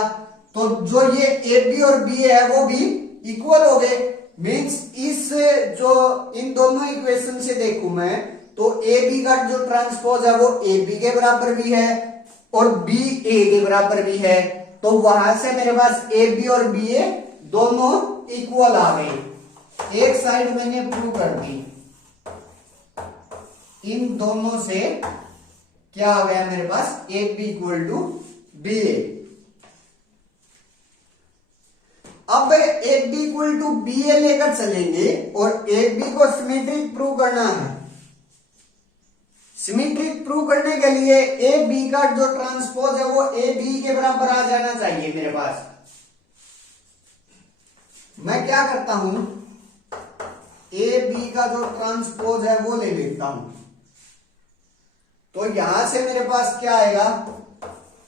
तो जो ये ए बी और बी है वो भी इक्वल हो गए। मीन्स इस जो इन दोनों इक्वेशन से देखूं मैं तो ए बी का जो ट्रांसपोज है वो ए बी के बराबर भी है और बी ए के बराबर भी है, तो वहां से मेरे पास ए बी और बी ए दोनों इक्वल आ गए। एक साइड मैंने प्रूव कर दी, इन दोनों से क्या आ गया मेरे पास, A B equal to B A. अब A B equal to B A लेकर चलेंगे और ए बी को सिमेट्रिक प्रूव करना है। सिमेट्रिक प्रूव करने के लिए ए बी का जो ट्रांसपोज है वो ए बी के बराबर आ जाना चाहिए मेरे पास। मैं क्या करता हूं, ए बी का जो ट्रांसपोज है वो ले लेता हूं, तो यहां से मेरे पास क्या आएगा,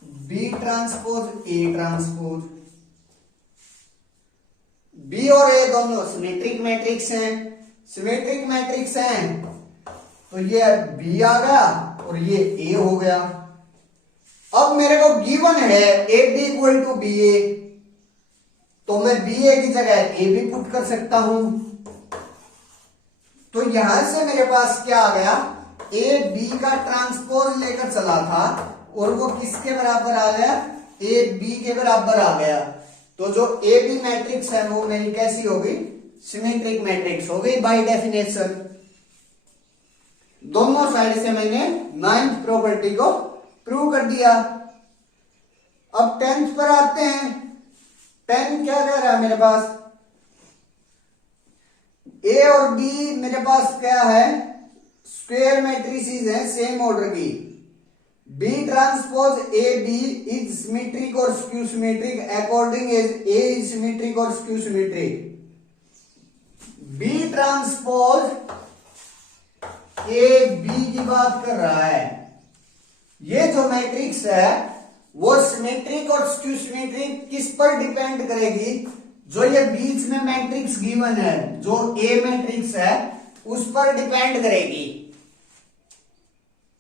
B transpose A transpose. B और ए दोनों सिमेट्रिक मैट्रिक्स हैं, सिमेट्रिक मैट्रिक्स हैं तो ये बी आ गया और ये ए हो गया। अब मेरे को गिवन है A B equal to B A, तो मैं बी ए की जगह ए बी पुट कर सकता हूं। तो यहां से मेरे पास क्या आ गया, ए बी का ट्रांसपोज लेकर चला था और वो किसके बराबर आ गया, ए बी के बराबर आ गया। तो जो ए बी मैट्रिक्स है वो मेरी कैसी हो गई, सिमेट्रिक मैट्रिक्स हो गई बाय डेफिनेशन। दोनों साइड से मैंने 9th प्रॉपर्टी को प्रूव कर दिया। अब 10th पर आते हैं। 10 क्या कह रहा है मेरे पास, ए और बी मेरे पास क्या है, स्क्वायर मैट्रिसेस हैं सेम ऑर्डर की। B transpose A B is symmetric और skew symmetric according as A is symmetric और skew symmetric. B transpose A B की बात कर रहा है। ये जो मैट्रिक्स है वो सिमेट्रिक और स्क्यू सिमेट्रिक किस पर डिपेंड करेगी, जो ये बीच में मैट्रिक्स गिवन है, जो ए मैट्रिक्स है उस पर डिपेंड करेगी।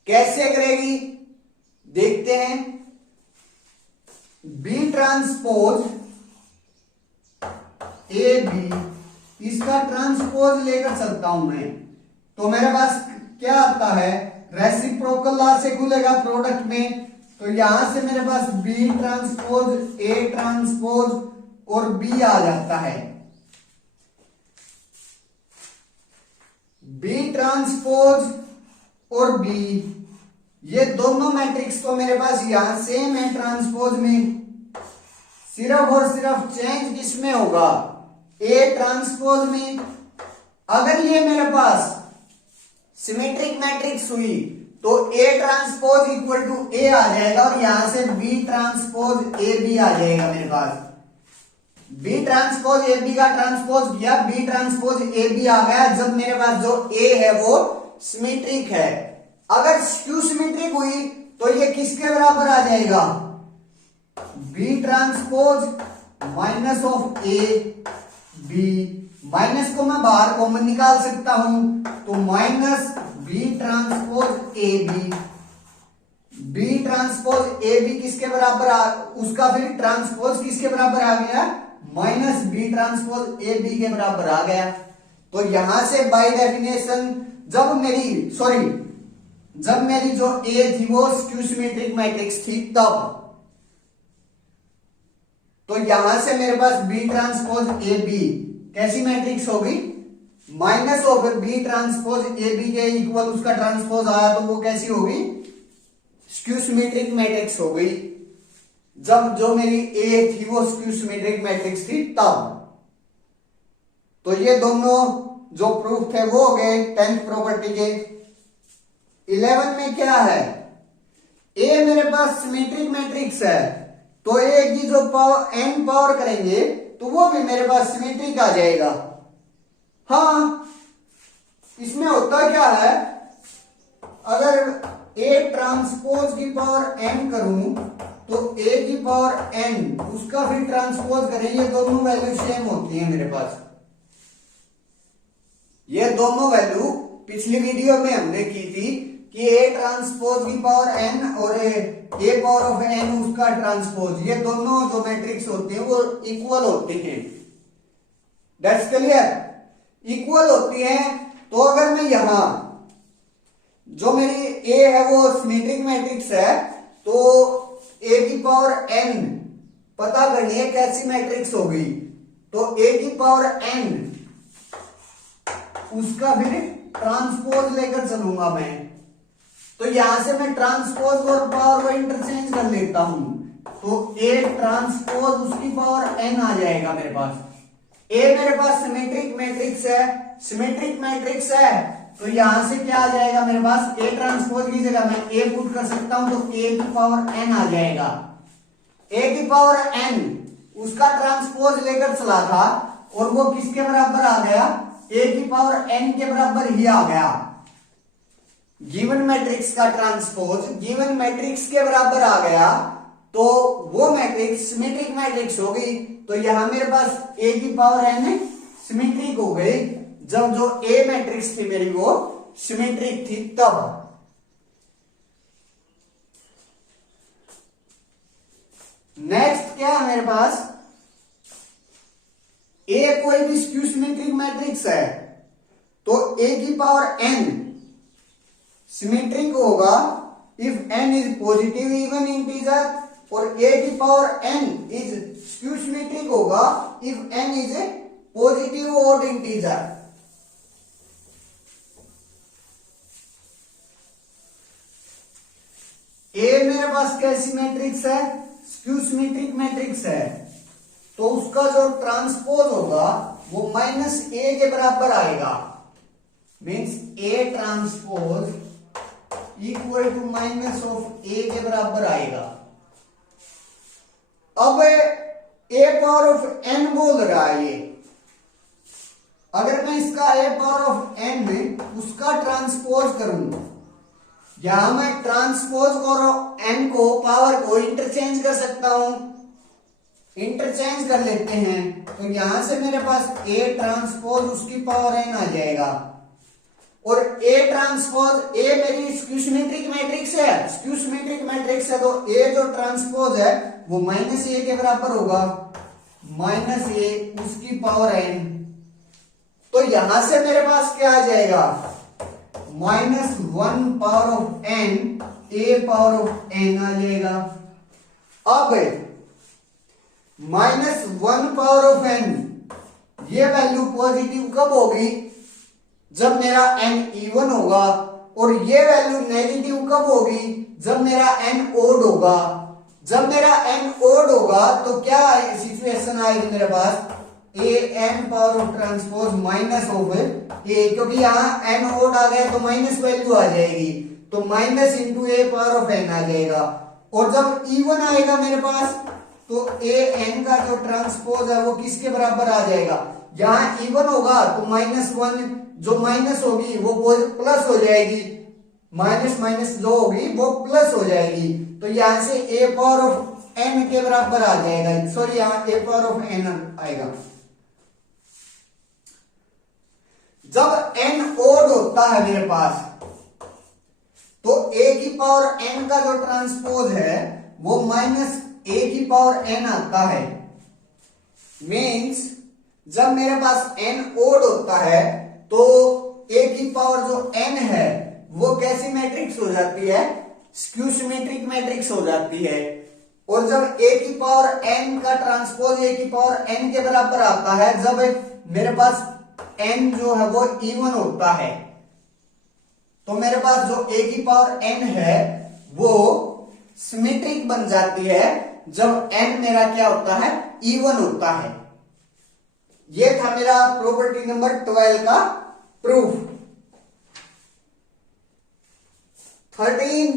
कैसे करेगी देखते हैं। बी ट्रांसपोज ए बी, इसका ट्रांसपोज लेकर चलता हूं मैं, तो मेरे पास क्या आता है, रेसिप्रोकल लॉ से खुलेगा प्रोडक्ट में। तो यहां से मेरे पास बी ट्रांसपोज ए ट्रांसपोज और बी आ जाता है। बी ट्रांसपोज और बी, ये दोनों मैट्रिक्स तो मेरे पास यहां सेम है ट्रांसपोज में, सिर्फ और सिर्फ चेंज किसमें होगा, ए ट्रांसपोज में। अगर ये मेरे पास सिमेट्रिक मैट्रिक्स हुई तो A transpose equal to A आ जाएगा और यहां से बी ट्रांसपोज ए बी आ जाएगा मेरे पास। बी ट्रांसपोज ए बी का ट्रांसपोज किया, बी ट्रांसपोज ए बी आ गया जब मेरे पास जो ए है वो सिमेट्रिक है। अगर स्क्यू सिमेट्रिक हुई तो ये किसके बराबर आ जाएगा, B transpose minus of A B. Minus को मैं बाहर कॉमन निकाल सकता हूं, तो minus B transpose A B. B transpose A B किसके बराबर उसका फिर ट्रांसपोज किसके बराबर आ गया, minus B transpose A B के बराबर आ गया। तो यहां से बाय डेफिनेशन जब मेरी जो ए थी वो स्क्यू सिमेट्रिक मैट्रिक्स थी तब, तो यहां से मेरे पास बी ट्रांसपोज ए बी कैसी मैट्रिक्स होगी, minus of B transpose A B के इक्वल उसका ट्रांसपोज आया तो वो कैसी होगी, स्क्यू सिमेट्रिक मैट्रिक्स हो गई। जब जो मेरी ए थी वो स्क्यू सिमेट्रिक मैट्रिक्स थी तब। तो ये दोनों जो प्रूफ थे वो हो गए 10th प्रॉपर्टी के। 11 में क्या है, ए मेरे पास सिमेट्रिक मैट्रिक्स है तो ए की जो पावर n पावर करेंगे तो वो भी मेरे पास सिमेट्रिक आ जाएगा। हाँ, इसमें होता क्या है, अगर ए ट्रांसपोज की पावर n करूं तो ए की पावर n उसका फिर ट्रांसपोज करें, ये दोनों वैल्यू सेम होती है मेरे पास। ये दोनों वैल्यू पिछली वीडियो में हमने की थी कि ए ट्रांसपोज की पावर n और ए पावर ऑफ n उसका ट्रांसपोज, ये दोनों जो मैट्रिक्स होते हैं वो इक्वल होते हैं। दैट्स क्लियर, इक्वल होती है। तो अगर मैं यहां जो मेरी ए है वो सिमेट्रिक मैट्रिक्स है तो ए की पावर एन पता करनी है कैसी मैट्रिक्स होगी, तो ए की पावर एन उसका फिर ट्रांसपोज लेकर चलूंगा मैं। तो यहां से मैं ट्रांसपोज और पावर को इंटरचेंज कर लेता हूं, तो ए ट्रांसपोज उसकी पावर एन आ जाएगा मेरे पास। ए मेरे पास सिमेट्रिक मैट्रिक्स है, सिमेट्रिक मैट्रिक्स है तो यहां से क्या आ जाएगा मेरे पास, ए ट्रांसपोज की जगह मैं ए पुट कर सकता हूं, तो ए की पावर एन आ जाएगा। ए की पावर एन उसका ट्रांसपोज लेकर चला था और वो किसके बराबर आ गया, ए की पावर एन के बराबर ही आ गया। गिवन मैट्रिक्स का ट्रांसपोज गिवन मैट्रिक्स के बराबर आ गया तो वो मैट्रिक्स सिमेट्रिक मैट्रिक्स होगी। तो यहां मेरे पास ए की पावर एन सिमेट्रिक हो गई, जब जो ए मैट्रिक्स थी मेरी वो सिमेट्रिक थी तब। नेक्स्ट क्या है मेरे पास, ए कोई भी स्क्यू सिमेट्रिक मैट्रिक्स है तो ए की पावर एन सिमेट्रिक होगा if N is positive even integer, और ए की power N is skew symmetric होगा if N is a positive odd integer. A मेरे पास कैसी मैट्रिक्स है, स्क्यू सिमेट्रिक मैट्रिक्स है, तो उसका जो ट्रांसपोज होगा वो माइनस ए के बराबर आएगा, means A transpose equal to minus of A के बराबर आएगा। अब ए पावर ऑफ एन बोल रहा है ये, अगर मैं इसका ए पावर ऑफ एन में उसका ट्रांसपोज करूं, यहां मैं ट्रांसपोज और एन को पावर को इंटरचेंज कर सकता हूं, इंटरचेंज कर लेते हैं, तो यहां से मेरे पास ए ट्रांसपोज उसकी पावर एन आ जाएगा, और ए ट्रांसपोज ए मेरी स्क्यू सिमेट्रिक मैट्रिक्स है, स्क्यू सिमेट्रिक मैट्रिक्स है तो ए जो ट्रांसपोज है वो माइनस ए के बराबर होगा, माइनस ए उसकी पावर एन। तो यहां से मेरे पास क्या आ जाएगा, minus one power of N A power of N आ जाएगा। अब minus one power of N ये वैल्यू पॉजिटिव कब होगी, जब मेरा n इवन होगा, और ये वैल्यू नेगेटिव कब होगी, जब मेरा n ओड होगा। जब मेरा n ओड होगा तो क्या सिचुएशन आएगी मेरे पास, A N power of transpose minus of A, क्योंकि यहाँ n ओड आ गया तो माइनस वैल्यू आ जाएगी, तो minus into A power of N आ जाएगा। और जब इवन आएगा मेरे पास तो ए एन का जो ट्रांसपोज है वो किसके बराबर आ जाएगा, यहाँ इवन होगा तो माइनस वन जो माइनस होगी वो प्लस हो जाएगी, माइनस माइनस जो होगी वो प्लस हो जाएगी, तो यहां से ए पावर ऑफ एन के बराबर आ जाएगा, सॉरी यहाँ ए पावर ऑफ एन आएगा। जब एन ओड होता है मेरे पास तो ए की पावर एन का जो ट्रांसपोज है वो माइनस ए की पावर एन आता है, मीन्स जब मेरे पास एन ओड होता है तो ए की पावर जो n है वो कैसी मैट्रिक्स हो जाती है, स्क्यू सिमेट्रिक मैट्रिक्स हो जाती है। और जब ए की पावर n का ट्रांसपोज ए की पावर n के बराबर आता है, जब मेरे पास n जो है वो इवन होता है, तो मेरे पास जो ए की पावर n है वो सिमेट्रिक बन जाती है जब n मेरा क्या होता है, इवन होता है। ये था मेरा प्रॉपर्टी नंबर 12 का प्रूफ। 13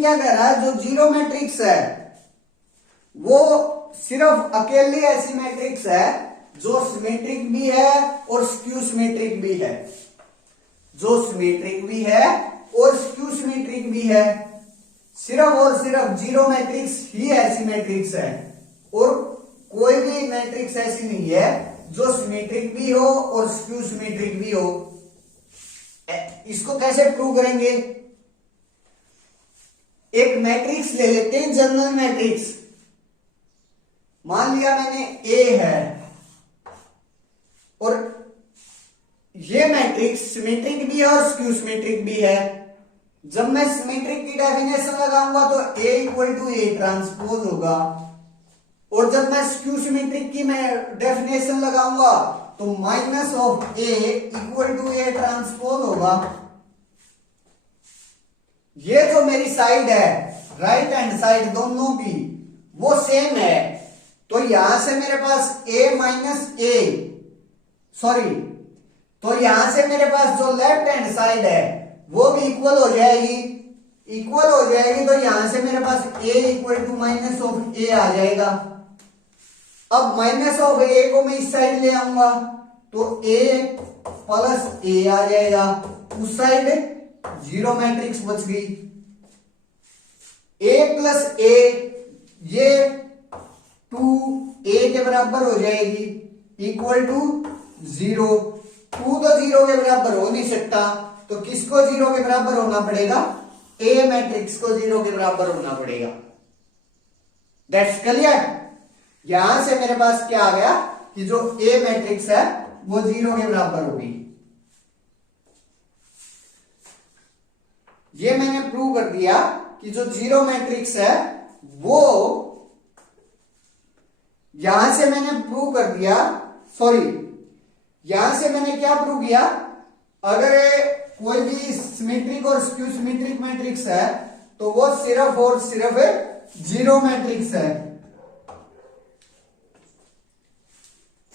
क्या कह रहा है, जो जीरो मैट्रिक्स है वो सिर्फ अकेली ऐसी मैट्रिक्स है जो सिमेट्रिक भी है और स्क्यू सिमेट्रिक भी है, जो सिमेट्रिक भी है और स्क्यू सिमेट्रिक भी है। सिर्फ और सिर्फ जीरो मैट्रिक्स ही ऐसी मैट्रिक्स है, और कोई भी मैट्रिक्स ऐसी नहीं है जो सिमेट्रिक भी हो और स्क्यू सिमेट्रिक भी हो। इसको कैसे प्रूव करेंगे, एक मैट्रिक्स ले लेते हैं, जनरल मैट्रिक्स। मान लिया मैंने ए है और ये मैट्रिक्स सिमेट्रिक भी है और स्क्यू सिमेट्रिक भी है। जब मैं सिमेट्रिक की डेफिनेशन लगाऊंगा तो A equal to A transpose होगा, और जब मैं स्क्यू सिमेट्रिक की मैं डेफिनेशन लगाऊंगा तो minus of A equal to A transpose होगा। ये जो मेरी साइड है राइट हैंड साइड दोनों की वो सेम है, तो यहां से मेरे पास a माइनस ए सॉरी, तो यहां से मेरे पास जो लेफ्ट हैंड साइड है वो भी इक्वल हो जाएगी, तो यहां से मेरे पास a equal to minus of A आ जाएगा। अब माइनस ऑफ ए को मैं इस साइड ले आऊंगा तो a प्लस ए आ जाएगा, उस साइड जीरो मैट्रिक्स बच गई। a प्लस ए ये 2a के बराबर हो जाएगी इक्वल टू 0। 2 तो 0 के बराबर हो नहीं सकता, तो किसको 0 के बराबर होना पड़ेगा? a मैट्रिक्स को 0 के बराबर होना पड़ेगा। That's clear. यहां से मेरे पास क्या आ गया कि जो a मैट्रिक्स है वो 0 के बराबर होगी। ये मैंने प्रूव कर दिया कि जो 0 मैट्रिक्स है वो, यहां से मैंने प्रूव कर दिया, यहां से मैंने क्या प्रूव किया, अगर कोई भी सिमेट्रिक और स्क्यू सिमेट्रिक मैट्रिक्स है तो वो सिर्फ और सिर्फ 0 मैट्रिक्स है।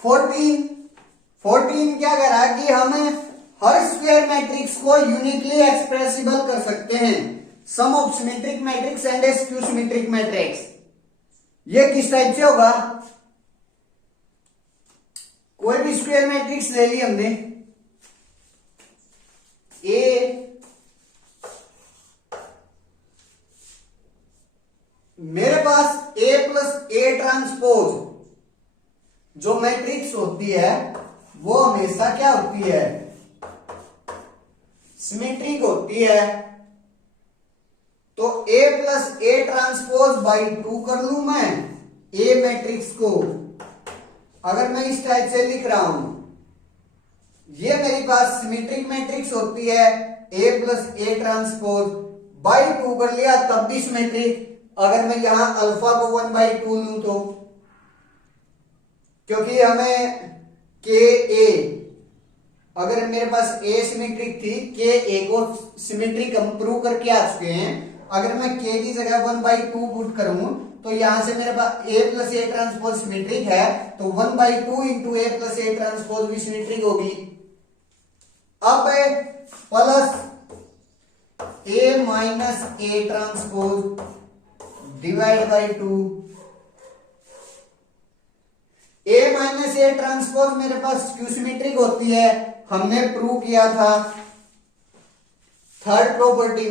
14 क्या कह रहा है कि हम हर स्क्वायर मैट्रिक्स को यूनिकली एक्सप्रेसिबल कर सकते हैं, sum of symmetric matrix and a skew symmetric matrix. ये किस टाइप से होगा? कोई भी स्क्वायर मैट्रिक्स ले ली हमने, ए मेरे पास ए प्लस ए ट्रांसपोज जो मैट्रिक्स होती है वो हमेशा क्या होती है? सिमेट्रिक होती है। तो a plus A transpose by 2 कर लू मैं ए मैट्रिक्स को, अगर मैं इस टाइप से लिख रहा हूं, ये मेरी पास सिमेट्रिक मैट्रिक्स होती है a plus A transpose by 2 कर लिया तब भी सिमेट्रिक। अगर मैं यहां अल्फा को 1/2 लूं तो, क्योंकि हमें के ए, अगर मेरे पास ए सिमेट्रिक थी, के ए को सिमेट्रिक हम प्रूव करके आ चुके हैं। अगर मैं के की जगह 1/2 पुट करूं तो यहां से मेरे पास a plus A transpose symmetric है, तो 1/2 into A plus A transpose भी सिमेट्रिक होगी। अब plus a minus A transpose divide by 2। a minus A transpose मेरे पास स्क्यू सिमेट्रिक होती है, हमने प्रूव किया था थर्ड प्रॉपर्टी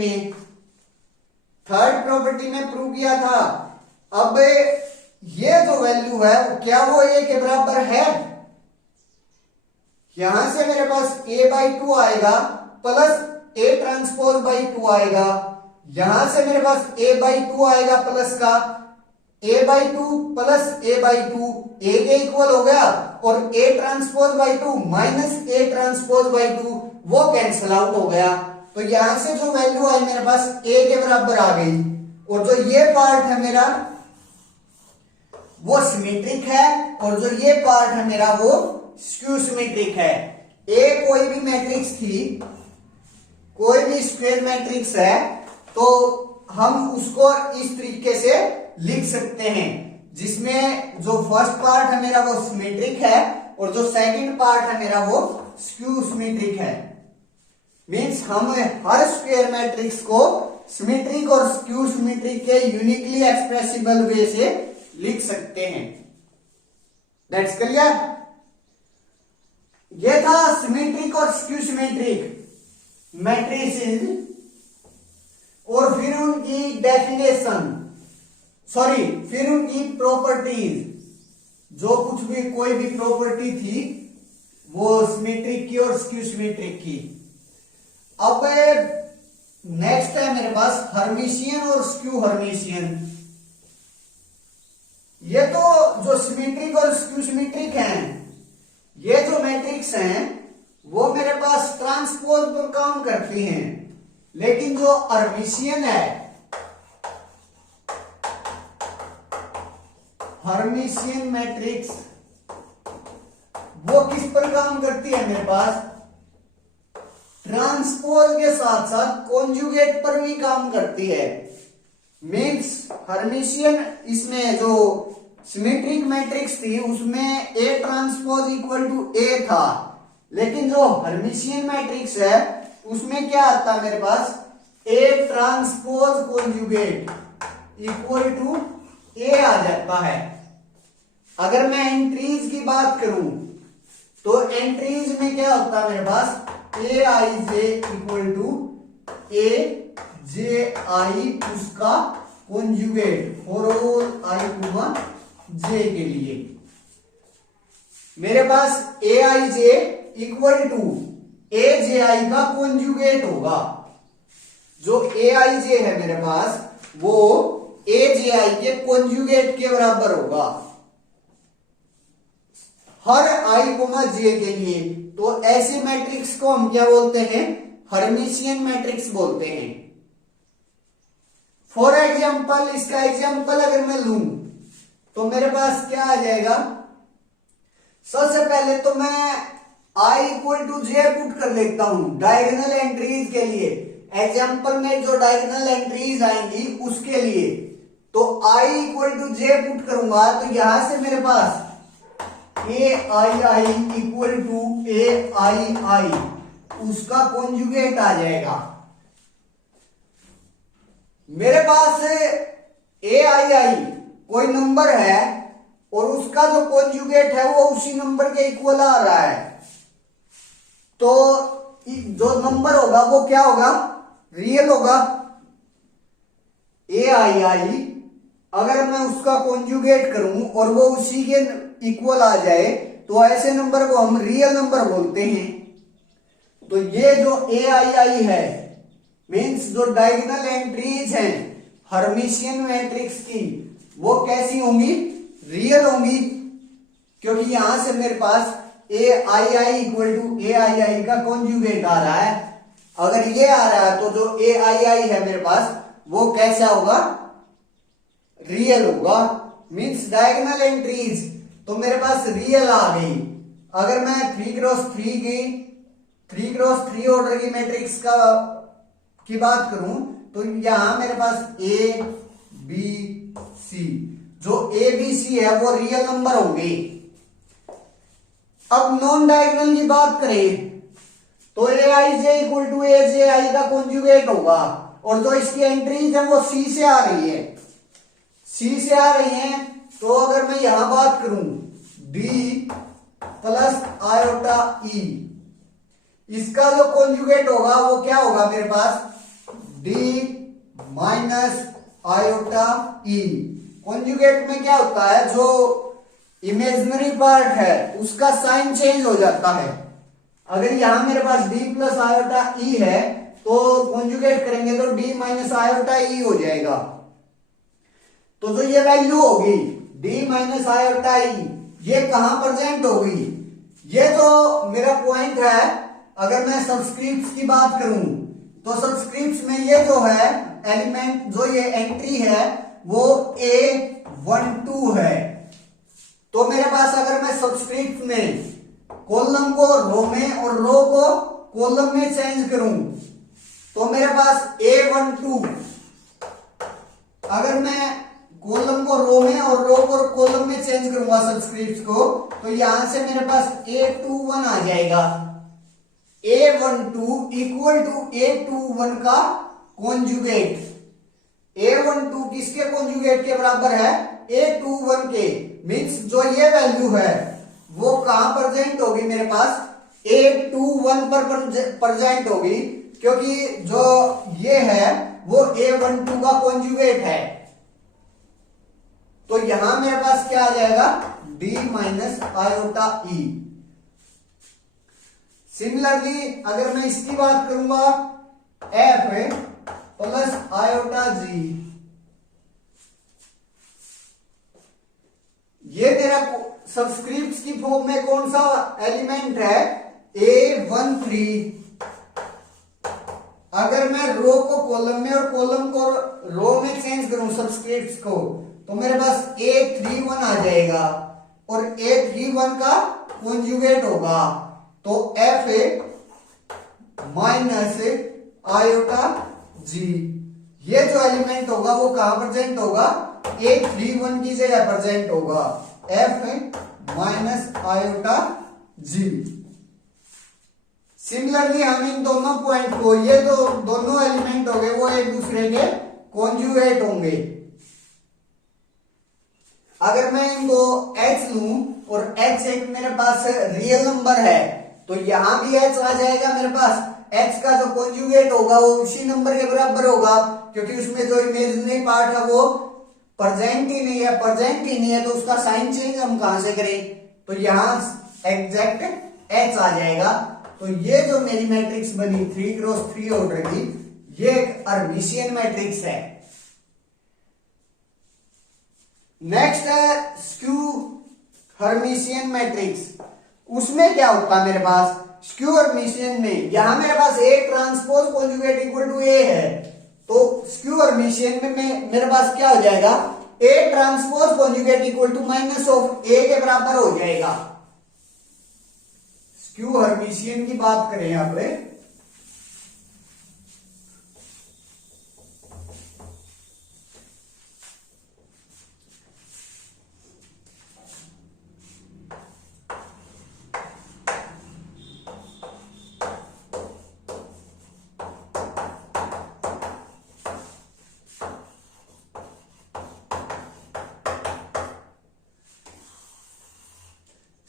में प्रूव किया था। अब ये जो वैल्यू है क्या वो a के बराबर है? यहां से मेरे पास a/2 आएगा प्लस a ट्रांसपोज बाई 2 आएगा, यहां से मेरे पास a/2 आएगा प्लस का, a/2 प्लस a/2 a के इक्वल हो गया, और a transpose by 2 minus a transpose by 2 वो कैंसिल आउट हो गया। तो यहां से जो वैल्यू आई मेरे पास a के बराबर आ गई, और जो ये पार्ट है मेरा वो सिमेट्रिक है, और जो ये पार्ट है मेरा वो स्क्यू सिमेट्रिक है। a कोई भी मैट्रिक्स थी, कोई भी स्क्वायर मैट्रिक्स है, तो हम उसको इस तरीके से लिख सकते हैं, जिसमें जो फर्स्ट पार्ट है मेरा वो सिमेट्रिक है और जो सेकंड पार्ट है मेरा वो स्क्यू सिमेट्रिक है। मींस हम हर स्क्वायर मैट्रिक्स को सिमेट्रिक और स्क्यू सिमेट्रिक के यूनिकली एक्सप्रेसिबल वे से लिख सकते हैं। That's clear. ये था सिमेट्रिक और स्क्यू सिमेट्रिक मैट्रिसेस और फिर उनकी डेफिनेशन, फिर उनकी प्रॉपर्टीज, जो कुछ भी कोई भी प्रॉपर्टी थी वो सिमेट्रिक की और स्क्यू सिमेट्रिक की। अब नेक्स्ट है मेरे पास हर्मिशियन और स्क्यू हर्मिशियन। ये तो जो सिमेट्रिक और स्क्यू सिमेट्रिक हैं, ये जो मैट्रिक्स हैं वो मेरे पास ट्रांसपोज पर काम करती हैं। लेकिन जो हर्मिशियन है, हर्मिशियन मैट्रिक्स वो किस पर काम करती है मेरे पास, ट्रांसपोज के साथ साथ कॉन्जुगेट पर भी काम करती है। मीन्स हर्मिशियन इसमें जो सिमेट्रिक मैट्रिक्स थी उसमें ए ट्रांसपोज इक्वल टू ए था, लेकिन जो हर्मिशियन मैट्रिक्स है उसमें क्या आता है मेरे पास, A transpose conjugate equal to A आ जाता है। अगर मैं एंट्रीज की बात करूं तो एंट्रीज में क्या होता है मेरे पास, A I J equal to A J I उसका conjugate for all I to J के लिए मेरे पास A I J equal to A J आई का कॉन्जुगेट होगा। जो ए आई जे है मेरे पास वो ए जे आई के कॉन्जुगेट के बराबर होगा हर आई कोमा जे के लिए। तो ऐसे मैट्रिक्स को हम क्या बोलते हैं, हर्मिशियन मैट्रिक्स बोलते हैं। फॉर एग्जाम्पल, इसका एग्जाम्पल अगर मैं लूं तो मेरे पास क्या आ जाएगा, सबसे पहले तो मैं आई इक्वल टू जे पुट कर लेता हूं डायगोनल एंट्रीज के लिए। एग्जाम्पल में जो डायगोनल एंट्रीज आएंगी उसके लिए तो आई इक्वल टू जे पुट करूंगा, तो यहां से मेरे पास A I I equal to ए आई आई उसका कॉन्जुगेट आ जाएगा। मेरे पास ए आई आई कोई नंबर है और उसका जो कॉन्जुगेट है वो उसी नंबर के इक्वल आ रहा है, तो जो नंबर होगा वो क्या होगा, रियल होगा। ए आई आई अगर मैं उसका कॉन्जुगेट करूं और वो उसी के इक्वल आ जाए तो ऐसे नंबर को हम रियल नंबर बोलते हैं। तो ये जो ए आई आई है मीन्स जो डायगोनल एंट्रीज हैं हर्मिशियन मैट्रिक्स की वो कैसी होंगी, रियल होंगी, क्योंकि यहां से मेरे पास A I I equal to ए आई आई का कॉन्जुगेट आ रहा है। अगर ये आ रहा है तो जो ए आई आई है मेरे पास वो कैसा होगा, रियल होगा। मीन्स डायगोनल एंट्रीज तो मेरे पास रियल आ गई। अगर मैं 3 क्रॉस 3 ऑर्डर की मैट्रिक्स की बात करूं तो यहां मेरे पास ए बी सी, जो ए बी सी है वो रियल नंबर होंगे। अब नॉन डायगोनल की बात करें तो ए I J equal to A J आई का कॉन्जुगेट होगा, और जो इसकी एंट्रीज है वो सी से आ रही है, सी से आ रही है। तो अगर मैं यहां बात करूं डी प्लस आयोटा ई, इसका जो कॉन्जुगेट होगा वो क्या होगा मेरे पास, डी माइनस आयोटा ई। कॉन्जुगेट में क्या होता है, जो इमेजिनरी पार्ट है उसका साइन चेंज हो जाता है। अगर यहां मेरे पास डी प्लस आयोटा ई है तो कॉन्जुगेट करेंगे तो डी माइनस आयोटा ई हो जाएगा। तो जो ये वैल्यू होगी डी माइनस आयोटा ई ये कहां प्रेजेंट होगी, ये जो मेरा पॉइंट है, अगर मैं सबस्क्रिप्ट्स की बात करूं तो सबस्क्रिप्ट्स में ये जो है एलिमेंट, जो ये एंट्री है वो A12 है। तो मेरे पास अगर मैं सबस्क्रिप्ट में कॉलम को रो में और रो को कॉलम में चेंज करूं तो मेरे पास A12, अगर मैं कॉलम को रो में और रो को कॉलम में चेंज करूंगा सबस्क्रिप्ट को, तो यहां से मेरे पास A21 आ जाएगा। A12 इक्वल टू A21 का कॉन्जुगेट। A12 किसके कॉन्जुगेट के बराबर है, A21 के। मीन्स जो ये वैल्यू है वो कहां प्रेजेंट होगी मेरे पास, A21 पर प्रेजेंट होगी, क्योंकि जो ये है वो A12 का कॉन्जुगेट है। तो यहां मेरे पास क्या आ जाएगा, D माइनस आयोटा ई। सिमिलरली अगर मैं इसकी बात करूंगा F प्लस आयोटा जी, ये मेरा सबस्क्रिप्ट्स की फॉर्म में कौन सा एलिमेंट है, A13 अगर मैं रो को कॉलम में और कॉलम को रो में चेंज करूं सबस्क्रिप्ट्स को, तो मेरे पास A31 आ जाएगा और A31 का कॉन्जुगेट होगा तो F माइनस आयोटा G। ये जो एलिमेंट होगा वो कहां प्रेजेंट होगा? A31 की जगह प्रेजेंट होगा F minus iota G। Similarly हम इन दोनों पॉइंट को, ये जो दोनों एलिमेंट हो गए वो एक दूसरे के कॉन्जुगेट होंगे। अगर मैं इनको h लूं और h एक मेरे पास रियल नंबर है तो यहां भी h आ जाएगा मेरे पास। h का जो कॉन्जुगेट होगा वो उसी नंबर के बराबर होगा, क्योंकि उसमें जो इमेजिनरी पार्ट है वो प्रेजेंट ही नहीं है, प्रेजेंट ही नहीं है तो उसका साइन चेंज हम कहां से करें? तो यहां एग्जैक्ट h आ जाएगा। तो ये जो मेरी मैट्रिक्स बनी 3x3 ऑर्डर की, ये एक हर्मिशियन मैट्रिक्स है। नेक्स्ट है स्क्यू हर्मिशियन मैट्रिक्स। उसमें क्या होता है मेरे पास? स्क्यू हर्मिशियन में यहां मेरे पास A transpose conjugate equal to A है, तो स्क्यू हर्मिशियन में मेरे पास क्या हो जाएगा? A transpose conjugate equal to minus of A के बराबर हो जाएगा। स्क्यू हर्मिशियन की बात करें यहां पे,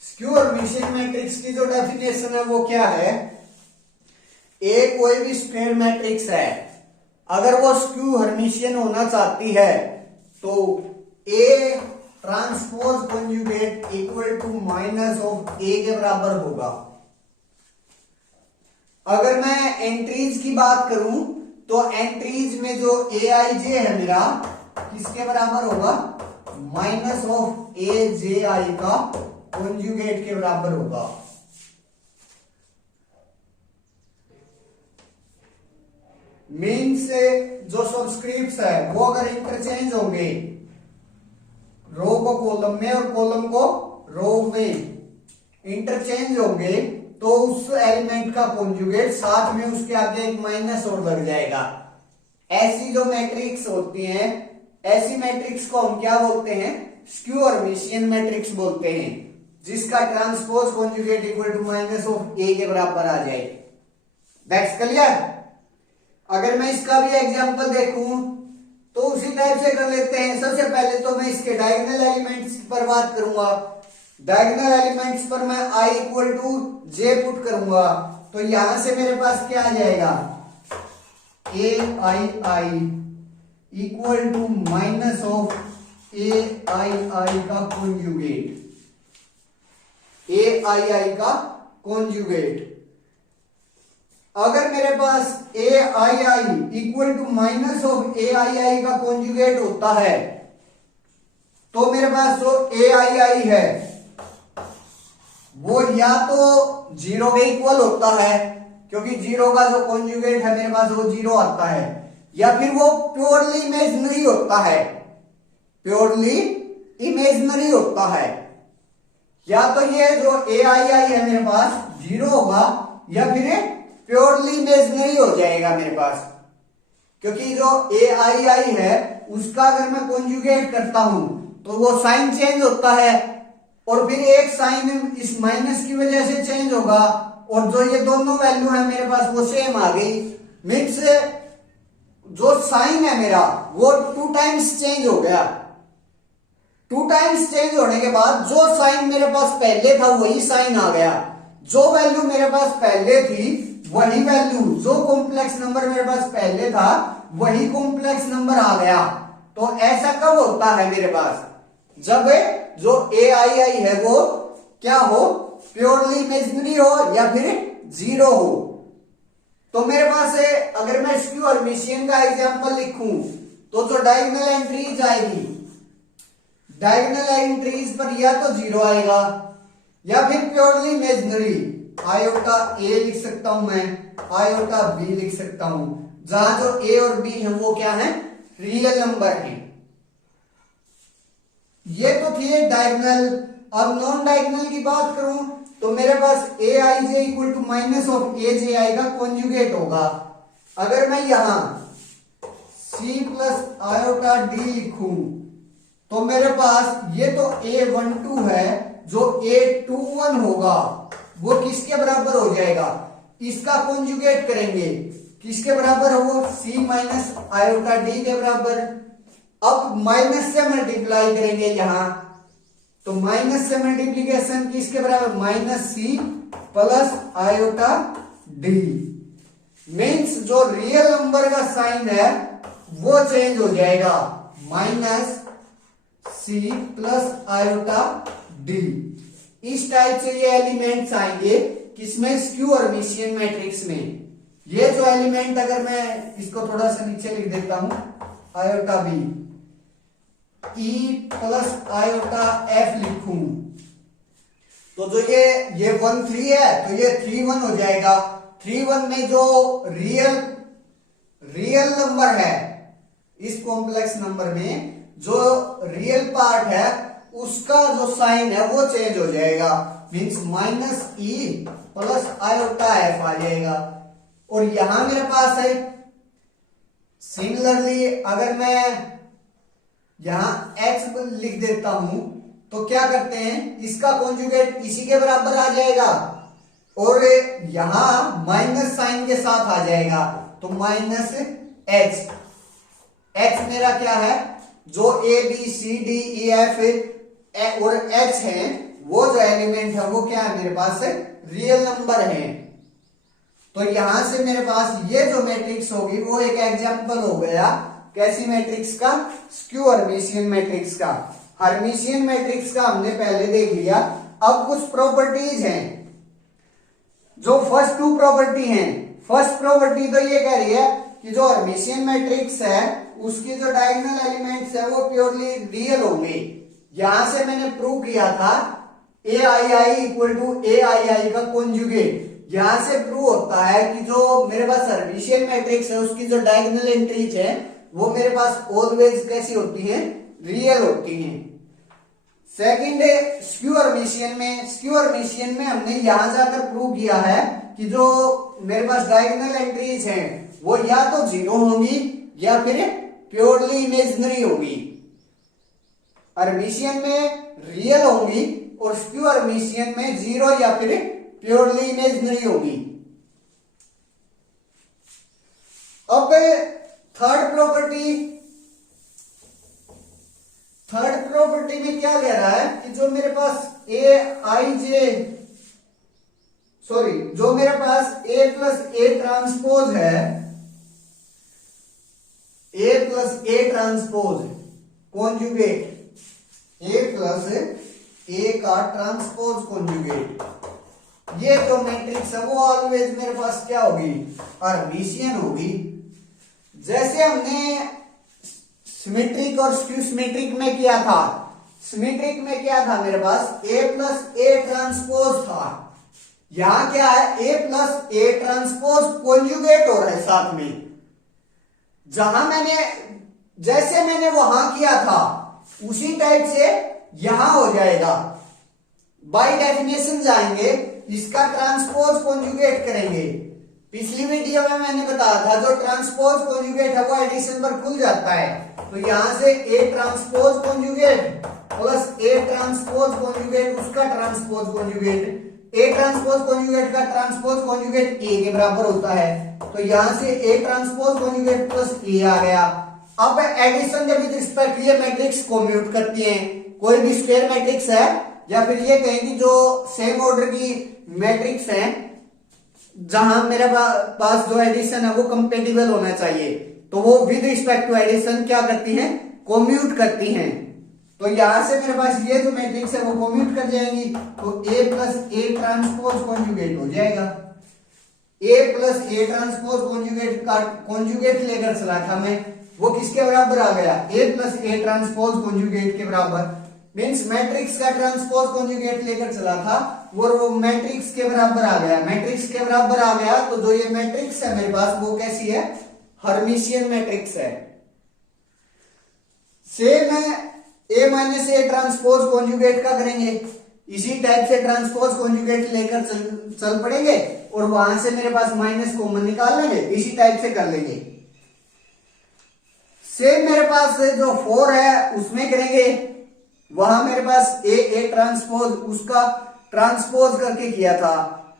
स्क्यू हर्मिशियन मैट्रिक्स की जो डेफिनेशन है वो क्या है? ए कोई भी स्क्वायर मैट्रिक्स है, अगर वो स्क्यू हर्मिशियन होना चाहती है तो A transpose conjugate equal to minus of A के बराबर होगा। अगर मैं एंट्रीज की बात करूं तो एंट्रीज में जो ए आई जे है मेरा किसके बराबर होगा? माइनस ऑफ ए जे आई का कॉन्जुगेट के बराबर होगा। मीन्स जो सब्सक्रिप्ट्स है वो अगर इंटरचेंज होंगे, रो को कॉलम में और कॉलम को रो में इंटरचेंज होंगे, तो उस एलिमेंट का कॉन्जुगेट साथ में उसके आगे एक माइनस और लग जाएगा। ऐसी जो मैट्रिक्स होती हैं, ऐसी मैट्रिक्स को हम क्या बोलते हैं? स्क्यू हर्मिशियन मैट्रिक्स बोलते हैं, जिसका transpose conjugate equal to minus of A के बराबर आ जाए। That's clear. अगर मैं इसका भी एग्जांपल देखूं तो उसी टाइप से कर लेते हैं। सबसे पहले तो मैं इसके डायगोनल एलिमेंट्स पर बात करूंगा। डायगोनल एलिमेंट्स पर मैं i equal to J put करूंगा, तो यहां से मेरे पास क्या आ जाएगा? A I equal to minus of A I का कॉन्जुगेट, ए आई का कॉन्जुगेट। अगर मेरे पास A I equal to minus of A I का कॉन्जुगेट होता है तो मेरे पास जो ए आई है वो या तो जीरो के इक्वल होता है, क्योंकि जीरो का जो कॉन्जुगेट है मेरे पास वो जीरो आता है, या फिर वो प्योरली इमेजिनरी होता है, प्योरली इमेजिनरी होता है। या तो ये जो ए आई है मेरे पास जीरो होगा, या फिर प्योरली इमेजिनरी हो जाएगा मेरे पास, क्योंकि जो ए आई है उसका अगर मैं कॉन्जुगेट करता हूं तो वो साइन चेंज होता है, और फिर एक साइन इस माइनस की वजह से चेंज होगा, और जो ये दोनों वैल्यू है मेरे पास वो सेम आ गई। मीन्स जो साइन है मेरा वो 2 टाइम्स चेंज हो गया। 2 टाइम्स चेंज होने के बाद जो साइन मेरे पास पहले था वही साइन आ गया, जो वैल्यू मेरे पास पहले थी वही वैल्यू, जो कॉम्प्लेक्स नंबर मेरे पास पहले था वही कॉम्प्लेक्स नंबर आ गया। तो ऐसा कब होता है मेरे पास? जब जो ए आई है वो क्या हो? प्योरली इमेजिनरी हो या फिर जीरो हो। तो मेरे पास अगर मैं स्क्यू हर्मिशियन का एग्जांपल लिखूं तो जो डायगोनल एंट्रीज आएगी, डायगोनल एंट्रीज पर या तो जीरो आएगा या फिर प्योरली इमेजिनरी। आयोटा ए लिख सकता हूं मैं, आयोटा बी लिख सकता हूं, जहां जो ए और बी है वो क्या है, रियल नंबर है। ये तो थी डायगोनल। अब नॉन डायगोनल की बात करूं तो मेरे पास A I J equal to minus of A J आई का कॉन्जुगेट होगा। अगर मैं यहां सी प्लस आयोटा डी लिखूं तो मेरे पास ये तो A12 है, जो A21 होगा वो किसके बराबर हो जाएगा, इसका कॉन्जुगेट करेंगे, किसके बराबर हो, C माइनस आयोटा डी के बराबर। अब माइनस से मल्टीप्लाई करेंगे यहां, तो माइनस से मल्टीप्लीकेशन किसके बराबर, minus C plus iota D. Means जो रियल नंबर का साइन है वो चेंज हो जाएगा, minus C plus iota D. इस टाइप से ये एलिमेंट्स आएंगे किसमें, स्क्यू और हर्मिशियन मैट्रिक्स में। ये जो एलिमेंट, अगर मैं इसको थोड़ा सा नीचे लिख देता हूं, iota B, E plus iota F लिखूं तो जो ये 1 3 है तो ये 3 1 हो जाएगा। 3 1 में जो रियल नंबर है, इस कॉम्प्लेक्स नंबर में जो रियल पार्ट है उसका जो साइन है वो चेंज हो जाएगा, means minus E plus iota F आ जाएगा। और यहां मेरे पास है सिमिलरली, अगर मैं यहां x लिख देता हूं तो क्या करते हैं, इसका कॉन्जुगेट इसी के बराबर आ जाएगा और यहां माइनस साइन के साथ आ जाएगा, तो माइनस x। x मेरा क्या है, जो a b c d e f और h है, वो जो एलिमेंट है वो क्या है मेरे पास, रियल नंबर है। तो यहां से मेरे पास ये जो मैट्रिक्स होगी वो एक एग्जांपल हो गया, कैसी मैट्रिक्स का, स्क्यू हर्मिशियन मैट्रिक्स का। हर्मिशियन मैट्रिक्स का हमने पहले देख लिया। अब कुछ प्रॉपर्टीज हैं, जो फर्स्ट 2 प्रॉपर्टी हैं। फर्स्ट प्रॉपर्टी तो ये कह रही है कि जो हर्मिशियन मैट्रिक्स है उसकी जो डायगोनल एलिमेंट्स है वो प्योरली रियल होंगे। यहां से मैंने प्रूव किया था ए आई आई इक्वल टू ए आई आई का कॉन्जुगेट। यहां से प्रूव होता है कि जो मेरे पास हर्मिशियन मैट्रिक्स है उसकी जो डायगोनल एंट्रीज है वो मेरे पास ऑलवेज कैसी होती हैं, रियल होती हैं। सेकंड है स्क्यू हर्मिशियन में। स्क्यू हर्मिशियन में हमने यहां जाकर प्रूव किया है कि जो मेरे पास डायगोनल एंट्रीज हैं वो या तो 0 होंगी या फिर प्योरली इमेजिनरी होगी। हर्मिशियन में रियल होंगी और स्क्यू हर्मिशियन में 0 या फिर प्योरली इमेजिनरी होगी। अब थर्ड प्रॉपर्टी में क्या कह रहा है कि जो मेरे पास जो मेरे पास ए प्लस ए ट्रांसपोज है, A plus A transpose conjugate, A plus A का ट्रांसपोज कॉन्जुगेट, ये जो मैट्रिक्स है वो ऑलवेज मेरे पास क्या होगी, हर्मिशियन होगी। जैसे हमने सिमेट्रिक और स्क्यू सिमेट्रिक में किया था। सिमेट्रिक में क्या था मेरे पास, ए प्लस ए ट्रांसपोज था। यहां क्या है, A plus A transpose conjugate हो रहा है साथ में। जैसे मैंने वहां किया था उसी टाइप से यहां हो जाएगा। बाय डेफिनेशन जाएंगे, इसका ट्रांसपोज कॉन्जुगेट करेंगे। पिछली वीडियो में मैंने बताया था जो ट्रांसपोज कॉन्जुगेट है वो एडिशन पर खुल जाता है। तो यहां से A transpose conjugate plus A transpose conjugate, उसका transpose conjugate, A transpose conjugate का ट्रांसपोज कॉन्जुगेट ए के बराबर होता है। तो यहां से A transpose conjugate plus A आ गया। अब एडिशन के विद रिस्पेक्ट ये मैट्रिक्स कॉम्यूट करती है। कोई भी स्क्वायर मैट्रिक्स है या फिर ये कहें कि जो सेम ऑर्डर की मैट्रिक्स है जहां मेरे पास जो एडिशन है वो कंपेटिबल होना चाहिए, तो वो विद रिस्पेक्ट टू एडिशन क्या करती हैं, कॉम्यूट करती हैं। तो यहां से मेरे पास ये जो मैट्रिक्स है वो कॉम्यूट कर जाएंगी, तो ए प्लस ए ट्रांसपोज कॉन्जुगेट हो जाएगा। A plus A transpose conjugate का कॉन्जुगेट लेकर चला था मैं, वो किसके बराबर आ गया, ए प्लस ए ट्रांसपोज कॉन्जुगेट के बराबर। मीन्स मैट्रिक्स का ट्रांसपोज कॉन्जुगेट लेकर चला था और वो मैट्रिक्स के बराबर आ गया, मैट्रिक्स के बराबर आ गया तो जो ये मैट्रिक्स है मेरे पास वो कैसी है, हर्मिशियन मैट्रिक्स है। सेम है ए माइनस ए ट्रांसपोज कॉन्जुगेट का करेंगे, इसी टाइप से ट्रांसपोज कॉन्जुगेट लेकर चल पड़ेंगे और वहां से मेरे पास माइनस कॉमन निकाल लेंगे, इसी टाइप से कर लेंगे। सेम मेरे पास जो 4 है उसमें करेंगे, वहां मेरे पास ए ट्रांसपोज उसका ट्रांसपोज करके किया था,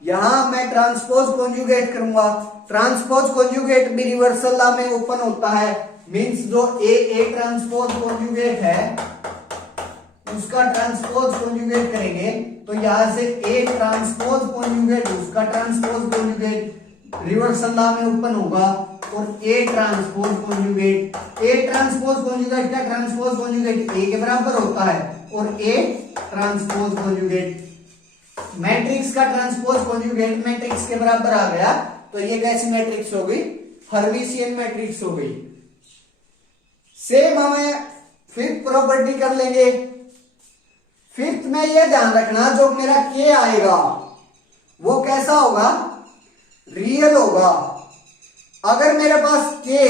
यहां मैं ट्रांसपोज कॉन्जुगेट करूंगा। ट्रांसपोज कॉन्जुगेट भी रिवर्सल लॉ में ओपन होता है, मींस जो ए ट्रांसपोज कॉन्जुगेट है उसका ट्रांसपोज कॉन्जुगेट करेंगे तो यहां से ए ट्रांसपोज कॉन्जुगेट उसका ट्रांसपोज कॉन्जुगेट रिवर्सल लॉ में ओपन होगा और ए ट्रांसपोज कॉन्जुगेट का ट्रांसपोज कॉन्जुगेट ए के बराबर होता है और ए ट्रांसपोज कॉन्जुगेट मैट्रिक्स का ट्रांसपोज कॉन्जुगेट मैट्रिक्स के बराबर आ गया तो ये कैसी मैट्रिक्स हो गई, हर्मिशियन मैट्रिक्स हो गई। सेम हमें फिफ्थ प्रॉपर्टी कर लेंगे। फिफ्थ में ये ध्यान रखना जो मेरा के आएगा वो कैसा होगा, रियल होगा। अगर मेरे पास के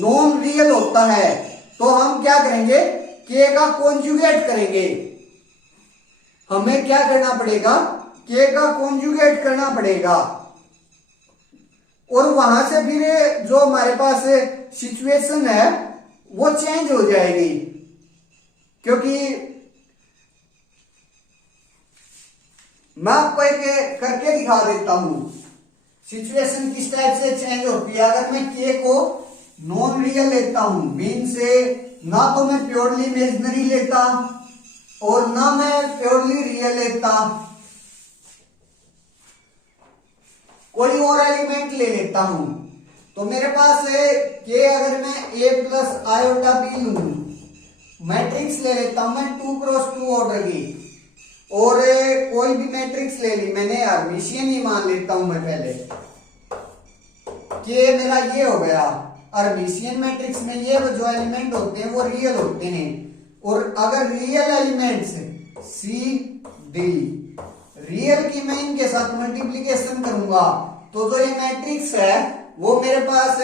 नॉन रियल होता है तो हम क्या करेंगे, के का कॉन्जुगेट करेंगे। हमें क्या करना पड़ेगा, के का कॉन्जुगेट करना पड़ेगा और वहां से फिर जो हमारे पास सिचुएशन है वो चेंज हो जाएगी, क्योंकि मैं आपको एक करके दिखा देता हूं सिचुएशन किस टाइप से चेंज होती है। अगर मैं के को नॉन रियल लेता हूं, मीन से ना तो मैं प्योरली इमेजिनरी लेता और ना मैं प्योरली रियल लेता, कोई और एलिमेंट ले लेता हूं, तो मेरे पास है के अगर मैं ए प्लस आयोटा बी लू, मैट्रिक्स ले लेता हूं मैं 2 क्रॉस 2 ऑर्डर की और कोई भी मैट्रिक्स ले ली मैंने, हर्मिशियन ही मान लेता हूं मैं पहले, के मेरा ये हो गया। हर्मिशियन मैट्रिक्स में ये जो एलिमेंट होते हैं वो रियल होते हैं और अगर real elements C D real की मैं इनके साथ मल्टीप्लीकेशन करूंगा तो जो ये मैट्रिक्स है वो मेरे पास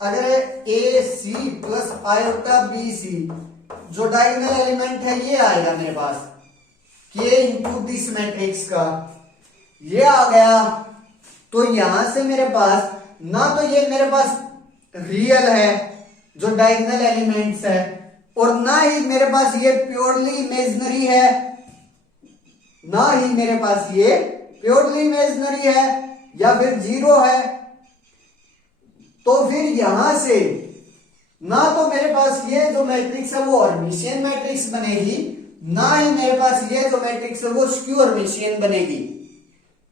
अगर A C plus iota B C जो डायगोनल एलिमेंट है ये आएगा मेरे पास, के इंटू दिस मैट्रिक्स का ये आ गया। तो यहां से मेरे पास ना तो ये मेरे पास रियल है जो डायगोनल एलिमेंट्स है और ना ही मेरे पास ये प्योरली इमेजिनरी है, ना ही मेरे पास ये प्योरली इमेजिनरी है या फिर जीरो है। तो फिर यहां से ना तो मेरे पास ये जो मैट्रिक्स है वो हर्मिशियन मैट्रिक्स बनेगी, ना ही मेरे पास ये जो मैट्रिक्स है वो स्क्यू हर्मिशियन बनेगी,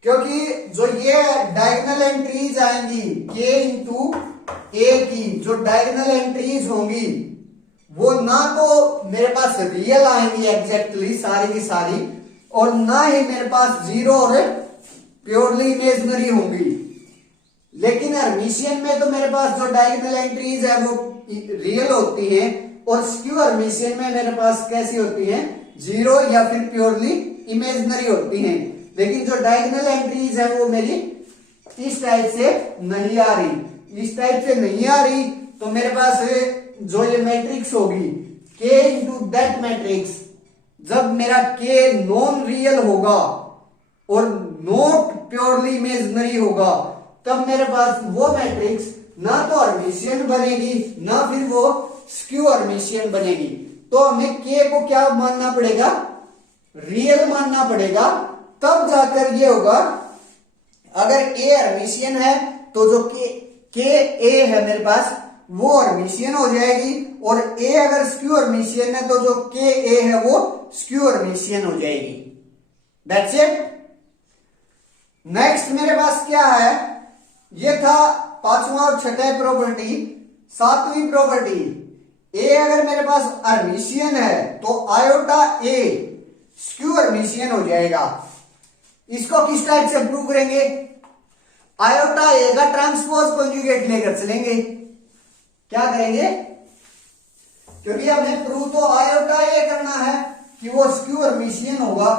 क्योंकि जो ये डायगोनल एंट्रीज आएंगी के इंटू ए की जो डायगोनल एंट्रीज होंगी वो ना तो मेरे पास रियल आएंगी एग्जैक्टली सारी की सारी और ना ही मेरे पास जीरो और प्योरली इमेजिनरी होंगी। लेकिन हर्मिशियन में तो मेरे पास जो डायगोनल एंट्रीज है वो रियल होती हैं और स्क्यू हर्मिशियन में मेरे पास कैसी होती हैं, जीरो या फिर प्योरली इमेजिनरी होती हैं। लेकिन जो डायगोनल एंट्रीज है वो मेरी इस टाइप से नहीं आ रही, इस टाइप से नहीं आ रही तो मेरे पास जो ये मैट्रिक्स होगी के इंटू दैट मैट्रिक्स, जब मेरा के नॉन रियल होगा और नॉट प्योरली इमेजिनरी होगा तब मेरे पास वो मैट्रिक्स ना तो हर्मिशियन बनेगी ना फिर वो स्क्यू हर्मिशियन बनेगी। तो हमें के को क्या मानना पड़ेगा, रियल मानना पड़ेगा, तब जाकर ये होगा। अगर ए हर्मिशियन है तो जो के ए है मेरे पास वो हर्मिशियन हो जाएगी और ए अगर स्क्यू हर्मिशियन है तो जो के ए है वो स्क्यू हर्मिशियन हो जाएगी। That's it. नेक्स्ट मेरे पास क्या है, ये था पांचवा और छठा प्रॉपर्टी। सातवीं प्रॉपर्टी, ए अगर मेरे पास हर्मिशियन है तो आयोटा ए स्क्यू हर्मिशियन हो जाएगा। इसको किस टाइप से प्रूव करेंगे, आयोटा ए का ट्रांसपोज कॉन्जुगेट लेकर चलेंगे। क्या करेंगे, क्योंकि हमें प्रूव तो आयोटा ये करना है कि वो स्क्यू हर्मिशियन होगा,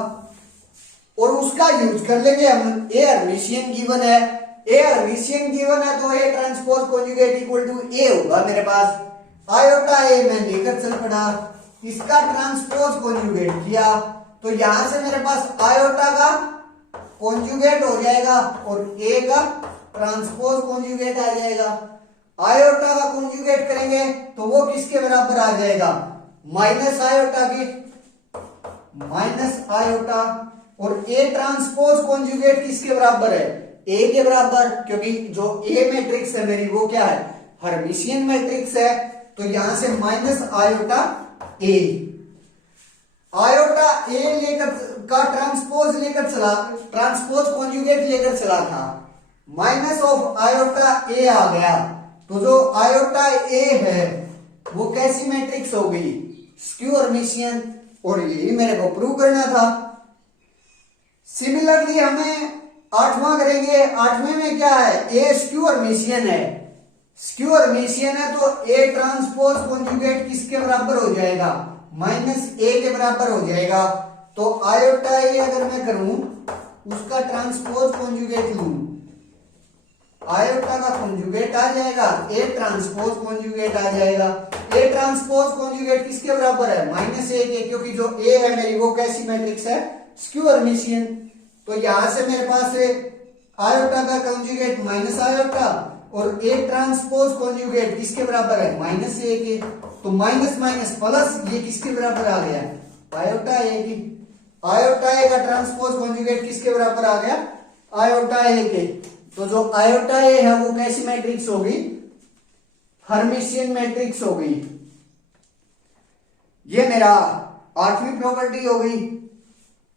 और उसका यूज कर लेंगे हम। ए हर्मिशियन गिवन है, ए हर्मिशियन गिवन है तो A transpose conjugate equal to A होगा मेरे पास। आयोटा ए मैं लेकर चल पड़ा, इसका ट्रांसपोज कॉन्जुगेट किया, तो यहां से मेरे पास आयोटा का कॉन्जुगेट हो जाएगा और ए का ट्रांसपोज कॉन्जुगेट आ जाएगा। आयोटा का कॉन्जुगेट करेंगे तो वो किसके बराबर आ जाएगा, माइनस आयोटा के, माइनस आयोटा। और ए ट्रांसपोज कॉन्जुगेट किसके बराबर है, ए के बराबर, क्योंकि जो ए मैट्रिक्स है मेरी वो क्या है, हर्मिशियन मैट्रिक्स है। तो यहां से माइनस आयोटा ए, आयोटा ए लेकर का ट्रांसपोज लेकर चला, ट्रांसपोज कॉन्जुगेट लेकर चला था, माइनस ऑफ आयोटा ए आ गया। तो जो आयोटा ए है वो कैसी मैट्रिक्स हो गई, स्क्यू हर्मिशियन, और यही मेरे को प्रूव करना था। सिमिलरली हमें आठवां करेंगे। आठवें में क्या है, ए स्क्यू हर्मिशियन है, स्क्यू हर्मिशियन है तो ए ट्रांसपोज कॉन्जुगेट किसके बराबर हो जाएगा, माइनस ए के बराबर हो जाएगा। तो आयोटा ए अगर मैं करूं उसका ट्रांसपोज कॉन्जुगेट लूं, आयोटा का कॉन्जुगेट आ जाएगा, ए ट्रांसपोज कॉन्जुगेट आ जाएगा। ए ट्रांसपोज कॉन्जुगेट किसके बराबर है, माइनस ए के, क्योंकि जो ए है मेरी वो कैसी मैट्रिक्स है, स्क्यू हर्मिशियन। तो यहां से मेरे पास आयोटा का कॉन्जुगेट माइनस आयोटा और ए ट्रांसपोज कॉन्जुगेट किसके बराबर है, माइनस ए के। तो माइनस माइनस प्लस, ये किसके बराबर आ गया, आयोटा ए की। आयोटा ए का ट्रांसपोज कॉन्जुगेट किसके बराबर आ गया, आयोटा ए के। तो जो आयोटा ए है वो कैसी मैट्रिक्स होगी, हर्मिशियन मैट्रिक्स हो गई। ये मेरा आठवीं प्रॉपर्टी हो गई।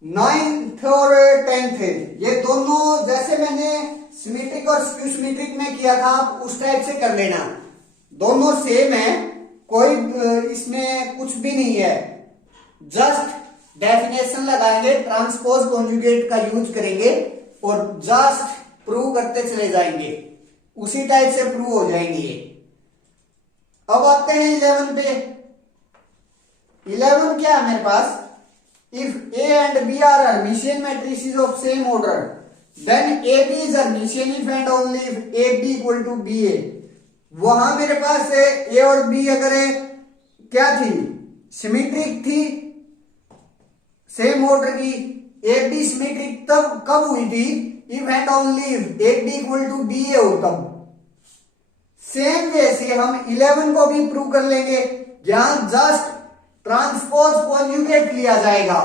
9th और 10th ये दोनों जैसे मैंने सिमेट्रिक और स्क्यू सिमेट्रिक में किया था उस टाइप से कर लेना, दोनों सेम है, कोई इसमें कुछ भी नहीं है। जस्ट डेफिनेशन लगाएंगे, ट्रांसपोज कॉन्जुगेट का यूज करेंगे और जस्ट प्रूव करते चले जाएंगे, उसी टाइप से प्रूव हो जाएंगे। अब आते हैं 11 पे। 11 क्या है मेरे पास, if A and B are Hermitian matrices of same order, then AB is Hermitian if and only if AB equal to BA। वहां मेरे पास A और B अगर क्या थी, सिमेट्रिक थी, सेम ऑर्डर की। AB सिमेट्रिक तब कब हुई थी, if and only if AB equal to BA हो तब। सेम वे से हम 11 को भी प्रूव कर लेंगे, यहां जस्ट ट्रांसपोज कॉन्जुगेट लिया जाएगा।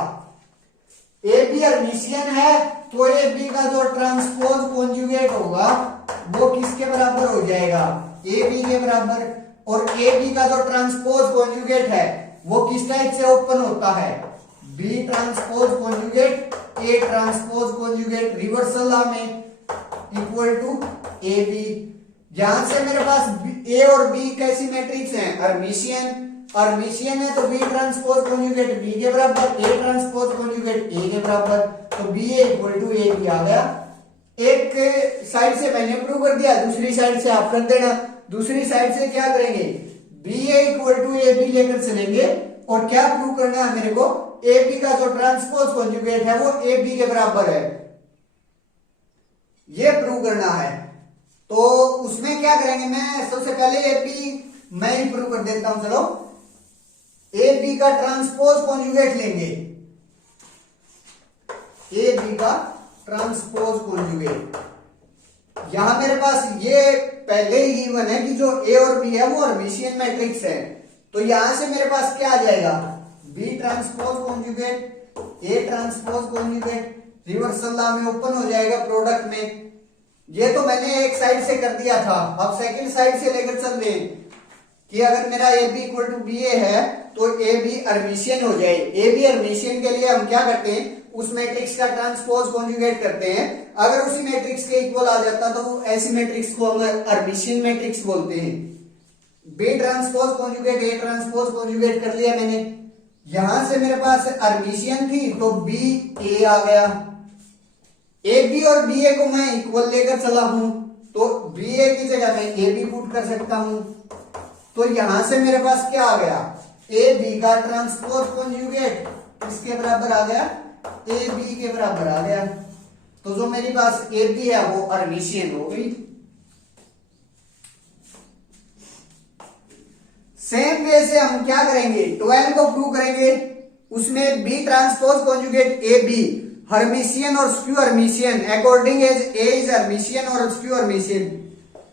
ए बी हर्मिशियन है तो ए बी का जो ट्रांसपोज कॉन्जुगेट होगा वो किसके बराबर हो जाएगा, ए बी के बराबर। और ए बी का जो ट्रांसपोज कॉन्जुगेट है वो किस टाइप से ओपन होता है, B transpose conjugate A transpose conjugate reversal law में इक्वल टू ए बी। यहां से मेरे पास ए और बी कैसी मैट्रिक्स हैं, हर्मिशियन। हर्मिशियन है तो बी ट्रांसपोज कॉन्जुगेट बी के बराबर, ए ट्रांसपोज कॉन्जुगेट ए के बराबर। तो B A equal to A B आ गया। एक साइड से मैंने प्रूव कर दिया, दूसरी साइड से आप कर देना। दूसरी साइड से क्या करेंगे, B A equal to A B लेकर चलेंगे और क्या प्रूव करना है मेरे को, ए बी का जो ट्रांसपोज कॉन्जुगेट है वो ए बी के बराबर है, ये प्रूव करना है। तो उसमें क्या करेंगे, मैं सबसे पहले ए बी मैं ही प्रूव कर देता हूं। चलो ए बी का ट्रांसपोज कॉन्जुगेट लेंगे, ए बी का ट्रांसपोज कॉन्जुगेट। यहां मेरे पास ये पहले ही गिवन है कि जो ए और बी है वो हर्मिशियन मैट्रिक्स है। तो यहां से मेरे पास क्या आ जाएगा, B transpose conjugate A transpose conjugate reversal law में ओपन हो जाएगा प्रोडक्ट में। ये तो मैंने एक साइड से कर दिया था, अब सेकंड साइड से लेकर चल रहे हैं कि अगर मेरा A B equal to B A है तो ए बी हर्मिशियन हो जाए। ए बी हर्मिशियन के लिए हम क्या करते हैं, उस मैट्रिक्स का ट्रांसपोज कॉन्जुगेट करते हैं। अगर उसी मैट्रिक्स के इक्वल आ जाता तो वो ऐसी मैट्रिक्स को हम हर्मिशियन मैट्रिक्स बोलते हैं। B transpose conjugate A transpose conjugate कर लिया मैंने। यहां से मेरे पास हर्मिशियन थी तो बी ए आ गया। ए बी और बी ए को मैं इक्वल लेकर चला हूं तो बी ए की जगह मैं ए बी पुट कर सकता हूं। तो यहां से मेरे पास क्या आ गया, ए बी का ट्रांसपोज कॉन्जुगेट इसके बराबर आ गया, ए बी के बराबर आ गया। तो जो मेरे पास ए बी है वो हर्मिशियन हो गई। सेम वे से हम क्या करेंगे, 12 को प्रूव करेंगे, उसमें B transpose conjugate A B Hermitian और skew Hermitian according as A is Hermitian और skew Hermitian,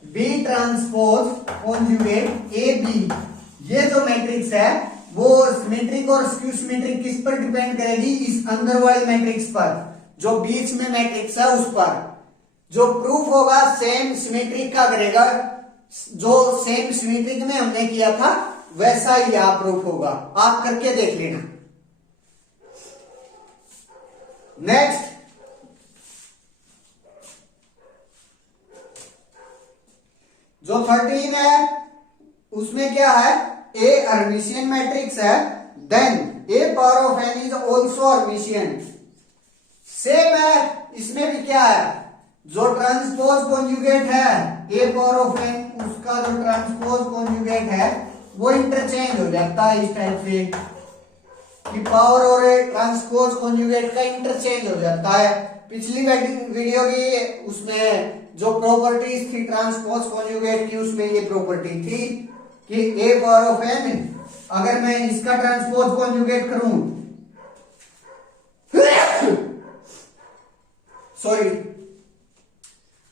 B transpose conjugate A B, ये जो मैट्रिक्स है वो सिमेट्रिक और स्क्यू सिमेट्रिक किस पर डिपेंड करेगी, इस अंदर वाले मैट्रिक्स पर, जो बीच में मैट्रिक्स है उस पर। जो प्रूफ होगा सेम सिमेट्रिक का करेगा, जो सेम सिमेट्रिक में हमने किया था वैसा ही यहां प्रूफ होगा, आप करके देख लेना। नेक्स्ट, जो 13 है उसमें क्या है, ए हर्मिशियन मैट्रिक्स है, then A power of n is also Hermitian. Same है, इसमें भी क्या है, जो ट्रांसपोज कॉन्जुगेट है ए पावर ऑफ एन, उसका जो ट्रांसपोज कॉन्जुगेट है वो इंटरचेंज हो जाता है इस टाइप से कि पावर और ट्रांसपोज कॉन्जुगेट का इंटरचेंज हो जाता है। पिछली वीडियो की उसमें जो प्रॉपर्टीज थी ट्रांसपोज कॉन्जुगेट की, उसमें ये प्रॉपर्टी थी कि ए पावर ऑफ एन अगर मैं इसका ट्रांसपोज कॉन्जुगेट करूं, sorry,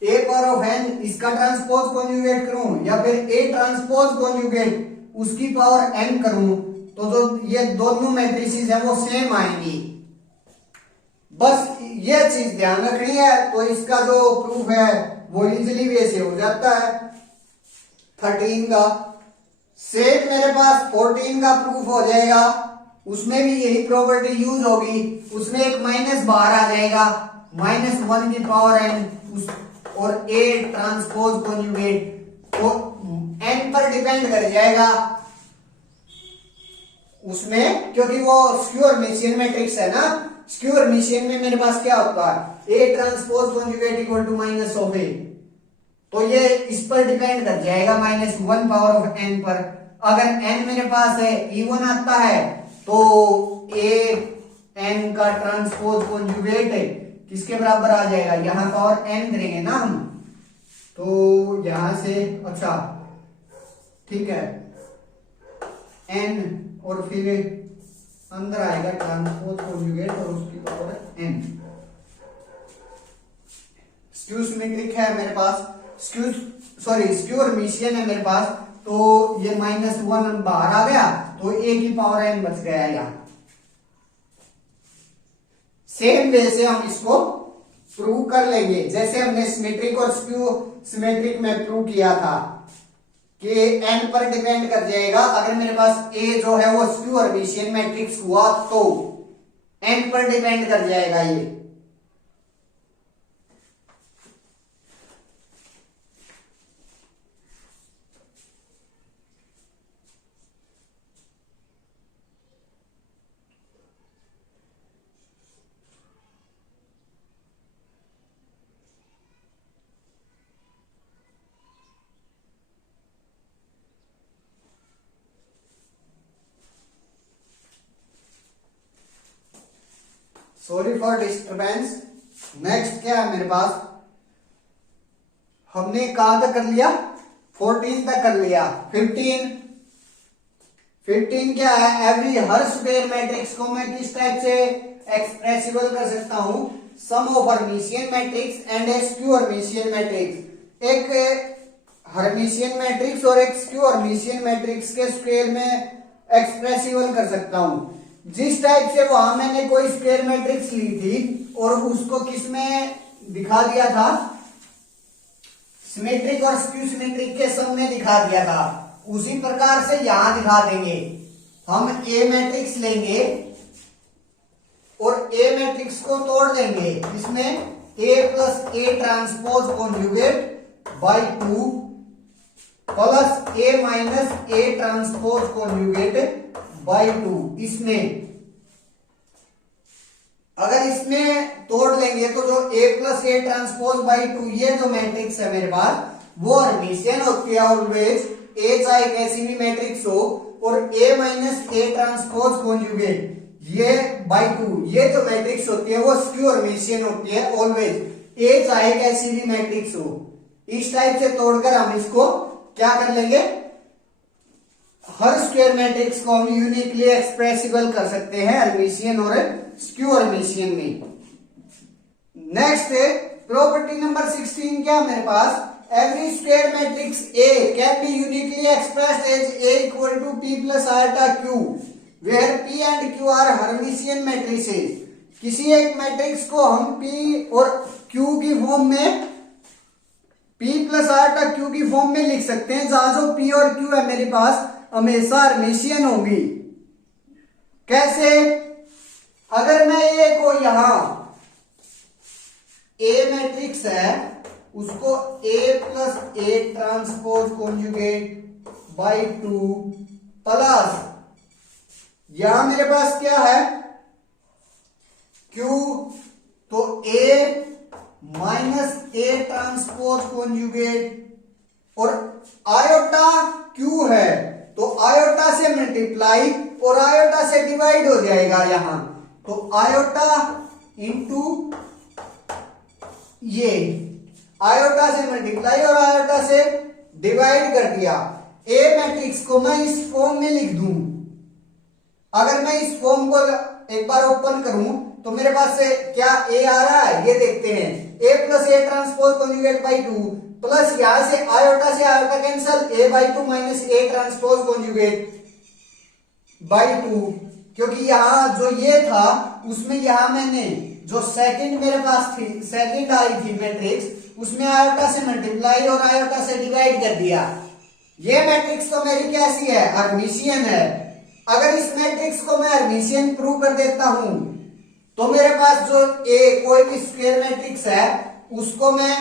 A power of n इसका ट्रांसपोज कॉन्जुगेट करूं या फिर ए ट्रांसपोज कॉन्जुगेट उसकी पावर एन करूं, तो जो ये दोनों मैट्रिसेस हैं वो सेम आएंगी। बस ये चीज ध्यान रखनी है, तो इसका जो प्रूफ है वो इजीली वे से हो जाता है 13 का। सेम मेरे पास 14 का प्रूफ हो जाएगा, उसमें भी यही प्रॉपर्टी यूज होगी, उसमें एक माइनस बाहर आ जाएगा, -1 की पावर एन और ए ट्रांसपोज कॉन्जुगेट, तो एन पर डिपेंड कर जाएगा उसमें, क्योंकि वो स्क्यू हर्मिशियन मैट्रिक्स है ना। स्क्यू हर्मिशियन में मेरे पास क्या होता है, A transpose conjugate equal to minus of A, तो ये इस पर डिपेंड कर जाएगा -1 पावर ऑफ एन पर। अगर एन मेरे पास है इवन आता है तो ए एन का ट्रांसपोज कॉन्जुगेट किसके बराबर आ जाएगा, यहां पावर एन करेंगे ना हम, तो यहां से अच्छा ठीक है एन और फिर अंदर आएगा ट्रांसपोज कॉन्जुगेट और उसकी पावर एन। स्क्यू सिमेट्रिक है मेरे पास, स्क्यू हर्मिशियन है मेरे पास, तो ये -1 बाहर आ गया तो ए की पावर एन बच गया यहां। सेम वे से हम इसको प्रूव कर लेंगे, जैसे हमने सिमेट्रिक और स्क्यू सिमेट्रिक में प्रूव किया था कि एन पर डिपेंड कर जाएगा। अगर मेरे पास ए जो है वो स्क्यू हर्मिशियन मैट्रिक्स हुआ तो एन पर डिपेंड कर जाएगा ये। Sorry for disturbance. नेक्स्ट क्या है मेरे पास, हमने कहां तक कर लिया, 14 तक कर लिया। 15 क्या है, हर स्क्वायर मैट्रिक्स को मैं किस टाइप से एक्सप्रेसिबल कर सकता हूं, sum of Hermitian matrix and a skew Hermitian matrix. एक हर्मिशियन मैट्रिक्स और एक स्क्यू हर्मिशियन मैट्रिक्स के स्क्वायर में एक्सप्रेसिबल कर सकता हूं। जिस टाइप से वहां मैंने कोई स्क्वायर मैट्रिक्स ली थी और उसको किस में दिखा दिया था, सिमेट्रिक और स्क्यू सिमेट्रिक के सम में दिखा दिया था, उसी प्रकार से यहां दिखा देंगे। हम ए मैट्रिक्स लेंगे और ए मैट्रिक्स को तोड़ देंगे, इसमें A plus A transpose conjugate by 2 plus A minus A transpose conjugate by 2। इसमें अगर इसमें तोड़ लेंगे तो जो a plus A transpose by 2 ये जो मैट्रिक्स है मेरे पास वो हर्मिशियन होती है ऑलवेज। ए चाहे कैसी भी मैट्रिक्स हो और ए माइनस ए ट्रांसपोज कॉन्जुगेट ये बाई 2, ये जो मैट्रिक्स होती है वो स्क्यू हर्मिशियन होती है ऑलवेज। ए चाहे कैसी भी मैट्रिक्स हो, इस टाइप से तोड़कर हम इसको क्या कर लेंगे, हर स्क्वायर मैट्रिक्स को हम यूनिकली एक्सप्रेसिबल कर सकते हैं हर्मिशियन और स्क्यू हर्मिशियन में। नेक्स्ट प्रॉपर्टी नंबर 16 क्या मेरे पास, every square matrix A can be uniquely expressed as A equal to P plus iota Q where P and Q are Hermitian matrices। किसी एक मैट्रिक्स को हम P और Q की फॉर्म में, P plus iota Q की फॉर्म में लिख सकते हैं, जहां जो P और Q है मेरे पास हमेशा हर्मिशियन होगी। कैसे, अगर मैं A को यहां A मैट्रिक्स है उसको A plus A transpose conjugate by 2 plus यहां मेरे पास क्या है Q, तो A minus A transpose conjugate और आयोटा Q है तो आयोटा से मल्टीप्लाई और आयोटा से डिवाइड हो जाएगा यहां, तो आयोटा इंटू ये आयोटा से मल्टीप्लाई और आयोटा से डिवाइड कर दिया। ए मैट्रिक्स को मैं इस फॉर्म में लिख दूं, अगर मैं इस फॉर्म को एक बार ओपन करूं तो मेरे पास से क्या ए आ रहा है ये देखते हैं, A plus A transpose conjugate by 2 plus यहां से iota cancel, A by 2 minus A transpose conjugate by 2, क्योंकि यहां जो ये था उसमें यहां मैंने जो सेकंड मेरे पास थी, सेकंड आई थी मैट्रिक्स, उसमें आयोटा से मल्टीप्लाई और आयोटा से डिवाइड कर दिया। ये मैट्रिक्स तो मेरी कैसी है, हर्मिशियन है। अगर इस मैट्रिक्स को मैं हर्मिशियन प्रूव कर देता हूं तो मेरे पास जो कोई भी स्क्वायर मैट्रिक्स है उसको मैं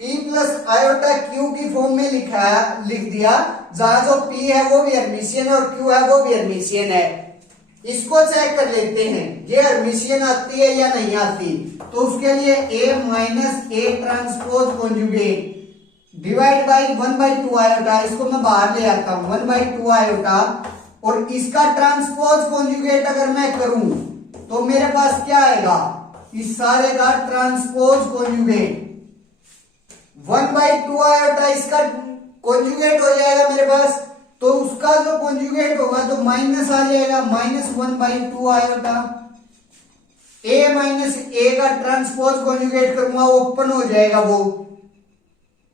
P प्लस आयोटा Q की फॉर्म में लिख दिया, जहां जो P है वो भी हर्मिशियन है और Q है वो भी हर्मिशियन है। इसको चेक कर लेते हैं ये हर्मिशियन आती है या नहीं आती, तो उसके लिए A minus A transpose conjugate divide by 1/2 iota, इसको मैं बाहर ले आता हूं 1/2 आयोटा, और इसका ट्रांसपोज कॉन्जुगेट अगर मैं करूं तो मेरे पास क्या आएगा, इस सारे का ट्रांसपोज कॉन्जुगेट 1/2 आयोटा इसका कॉन्जुगेट हो जाएगा मेरे पास, तो उसका जो कॉन्जुगेट होगा तो माइनस आ जाएगा, माइनस 1/2 आयोटा। ए माइनस ए का ट्रांसपोज कॉन्जुगेट करूंगा ओपन हो जाएगा वो,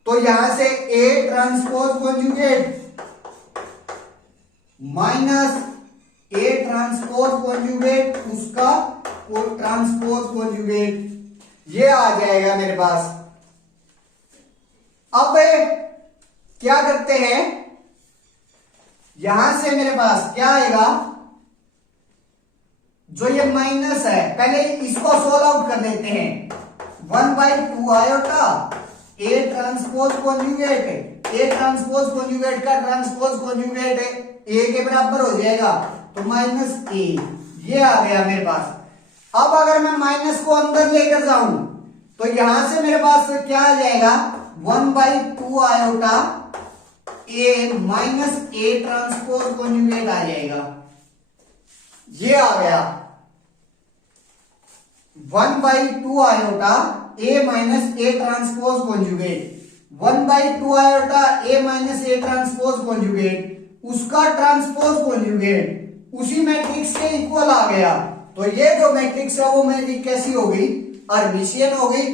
तो यहां से A transpose conjugate minus A transpose conjugate उसका ट्रांसपोज कॉन्जुगेट, ये आ जाएगा मेरे पास। अब क्या करते हैं, यहां से मेरे पास क्या आएगा, जो ये माइनस है पहले इसको सोल्व आउट कर देते हैं, 1/2 iota A transpose conjugate, A transpose conjugate का ट्रांसपोज कॉन्जुगेट ए के बराबर हो जाएगा, तो माइनस ए, ये आ गया मेरे पास। अब अगर मैं माइनस को अंदर लेकर जाऊं तो यहां से मेरे पास क्या आ जाएगा, 1/2 iota A minus A transpose conjugate आ जाएगा, ये आ गया 1/2 iota A minus A transpose conjugate, 1/2 iota A minus A transpose conjugate उसका ट्रांसपोज कॉन्जुगेट उसी मैट्रिक्स के इक्वल आ गया, तो ये जो मैट्रिक्स है वो मेरी कैसी हो गई, हर्मिशियन हो गई।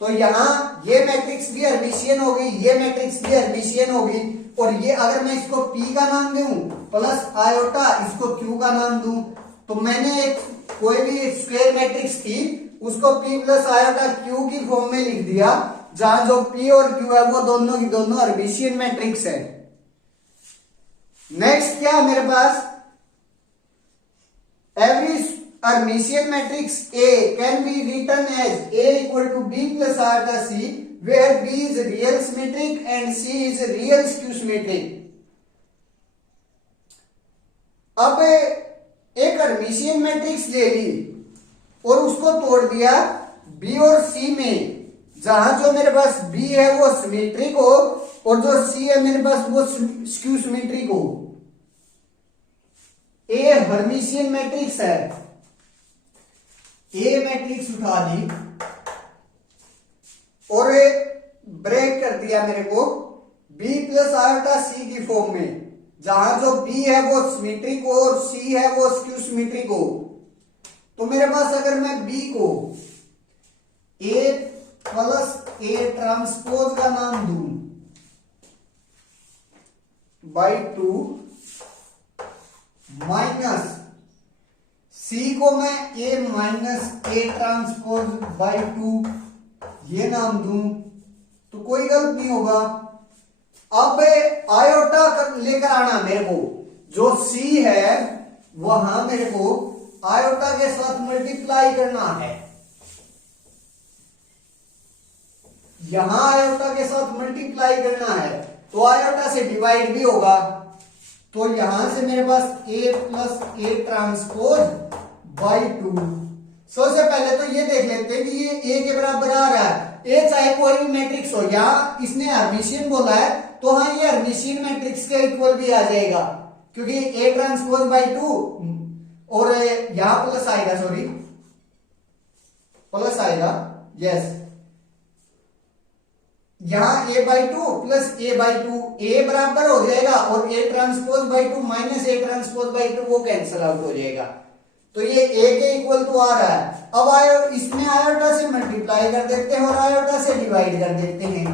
तो यहां ये मैट्रिक्स भी हर्मिशियन हो गई, ये मैट्रिक्स भी हर्मिशियन हो गई, और ये अगर मैं इसको P का नाम दूं प्लस आयोटा इसको Q का नाम दूं, तो मैंने एक कोई भी स्क्वायर मैट्रिक्स थी उसको P प्लस आयोटा Q की फॉर्म में लिख दिया, जहां जो P और Q है वो दोनों की दोनों हर्मिशियन मैट्रिक्स है। नेक्स्ट क्या है मेरे पास, every Hermitian matrix A can be written as A equal to B plus iota C where B is real symmetric and C is real skew symmetric। अब एक हर्मिशियन मैट्रिक्स ले ली और उसको तोड़ दिया B और C में, जहां जो मेरे पास B है वो सिमेट्रिक हो और जो C है मेरे पास वो स्क्यू सिमेट्रिक हो। हर्मिशियन मैट्रिक्स है, ए मैट्रिक्स उठा ली और ब्रेक कर दिया मेरे को बी प्लस आयोटा सी की फॉर्म में, जहां जो बी है वो सिमेट्रिक हो और सी है वो स्क्यू सिमेट्रिक हो। तो मेरे पास अगर मैं बी को ए प्लस ए ट्रांसपोज का नाम दूं बाई 2 माइनस सी को मैं ए माइनस ए ट्रांसपोज बाई 2 ये नाम दूं तो कोई गलत नहीं होगा। अब आयोटा लेकर आना मेरे को, जो सी है वहां मेरे को आयोटा के साथ मल्टीप्लाई करना है, यहां आयोटा के साथ मल्टीप्लाई करना है तो आयोटा से डिवाइड भी होगा। तो यहां से मेरे पास ए प्लस ए ट्रांसपोज बाई 2। सबसे पहले तो ये देख लेते हैं कि ये ए के बराबर आ रहा है। ए चाहे कोई भी मैट्रिक्स हो, यहां इसने हर्मिशियन बोला है तो हाँ ये हर्मिशियन मैट्रिक्स के इक्वल भी आ जाएगा, क्योंकि ए ट्रांसपोज बाई 2 और यहां प्लस आएगा, सॉरी प्लस आएगा, यस यहां ए बाई 2 प्लस ए बाई 2 ए बराबर हो जाएगा और A transpose by 2 minus A transpose by 2 वो कैंसिल आउट हो जाएगा। तो ये ए के इक्वल तो आ रहा है। अब आयो इसमें आयोटा से मल्टीप्लाई कर देते हैं और आयोटा से डिवाइड कर देते हैं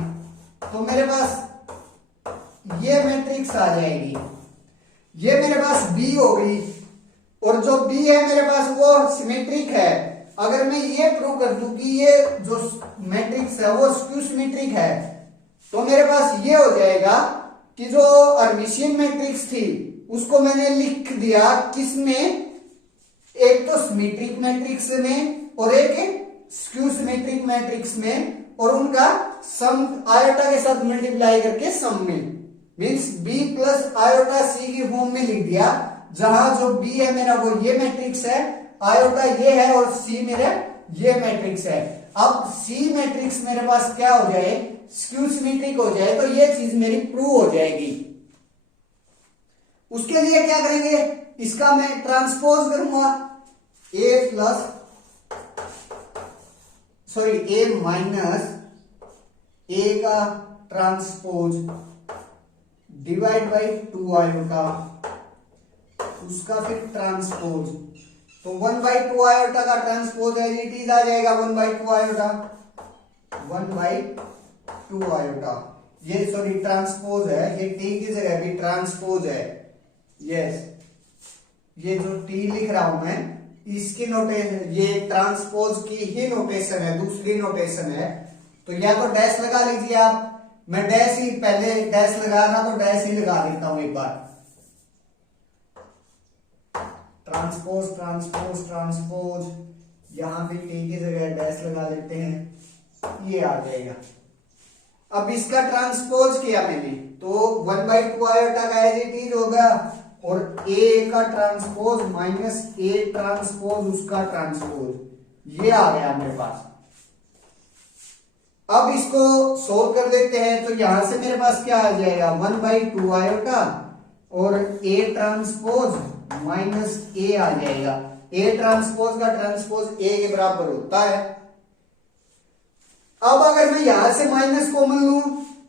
तो मेरे पास ये मैट्रिक्स आ जाएगी। ये मेरे पास बी होगी और जो बी है मेरे पास वो सिमेट्रिक है। अगर मैं ये प्रूव कर दूं कि ये जो मैट्रिक्स है वो स्क्यू सिमेट्रिक है तो मेरे पास ये हो जाएगा कि जो हर्मिशियन मैट्रिक्स थी उसको मैंने लिख दिया किसमें, एक तो सिमेट्रिक मैट्रिक्स में और एक स्क्यू सिमेट्रिक मैट्रिक्स में, और उनका सम आयोटा के साथ मल्टीप्लाई करके सम में, मींस बी प्लस आयोटा सी की फॉर्म में लिख दिया, जहां जो बी है मेरा वो ये मैट्रिक्स है, आयोटा ये है और सी मेरा ये मैट्रिक्स है। अब सी मैट्रिक्स मेरे पास क्या हो जाए, स्क्यू सिमेट्रिक हो जाए, तो ये चीज मेरी प्रूव हो जाएगी। उसके लिए क्या करेंगे, इसका मैं ट्रांसपोज करूंगा, A plus sorry A minus ए का ट्रांसपोज डिवाइड बाई 2 आयोटा, उसका फिर ट्रांसपोज, तो 1/2 आयोटा का ट्रांसपोज एज इट इज आ जाएगा 1/2 आयोटा, 1/2 आयोटा। ये सॉरी ट्रांसपोज है, ये टी की जगह भी ट्रांसपोज है, यस ये जो टी लिख रहा हूं मैं इसकी नोटेशन, ये ट्रांसपोज की ही नोटेशन है, दूसरी नोटेशन है। तो या तो डैश लगा लीजिए आप, मैं डैश ही पहले डैश लगा रहा तो डैश ही लगा देता हूं एक बार, ट्रांसपोज ट्रांसपोज ट्रांसपोज, यहां भी टी की जगह डैश लगा लेते हैं, ये आ जाएगा। अब इसका ट्रांसपोज किया मैंने तो 1/2 आयोटा का एज इट इज होगा और ए का ट्रांसपोज माइनस ए ट्रांसपोज उसका ट्रांसपोज, ये आ गया मेरे पास। अब इसको सोल्व कर देते हैं तो यहां से मेरे पास क्या आ जाएगा 1/2 आयोटा और ए ट्रांसपोज माइनस ए आ जाएगा। ए ट्रांसपोज का ट्रांसपोज ए के बराबर होता है। अब अगर मैं यहां से माइनस कॉमन लूं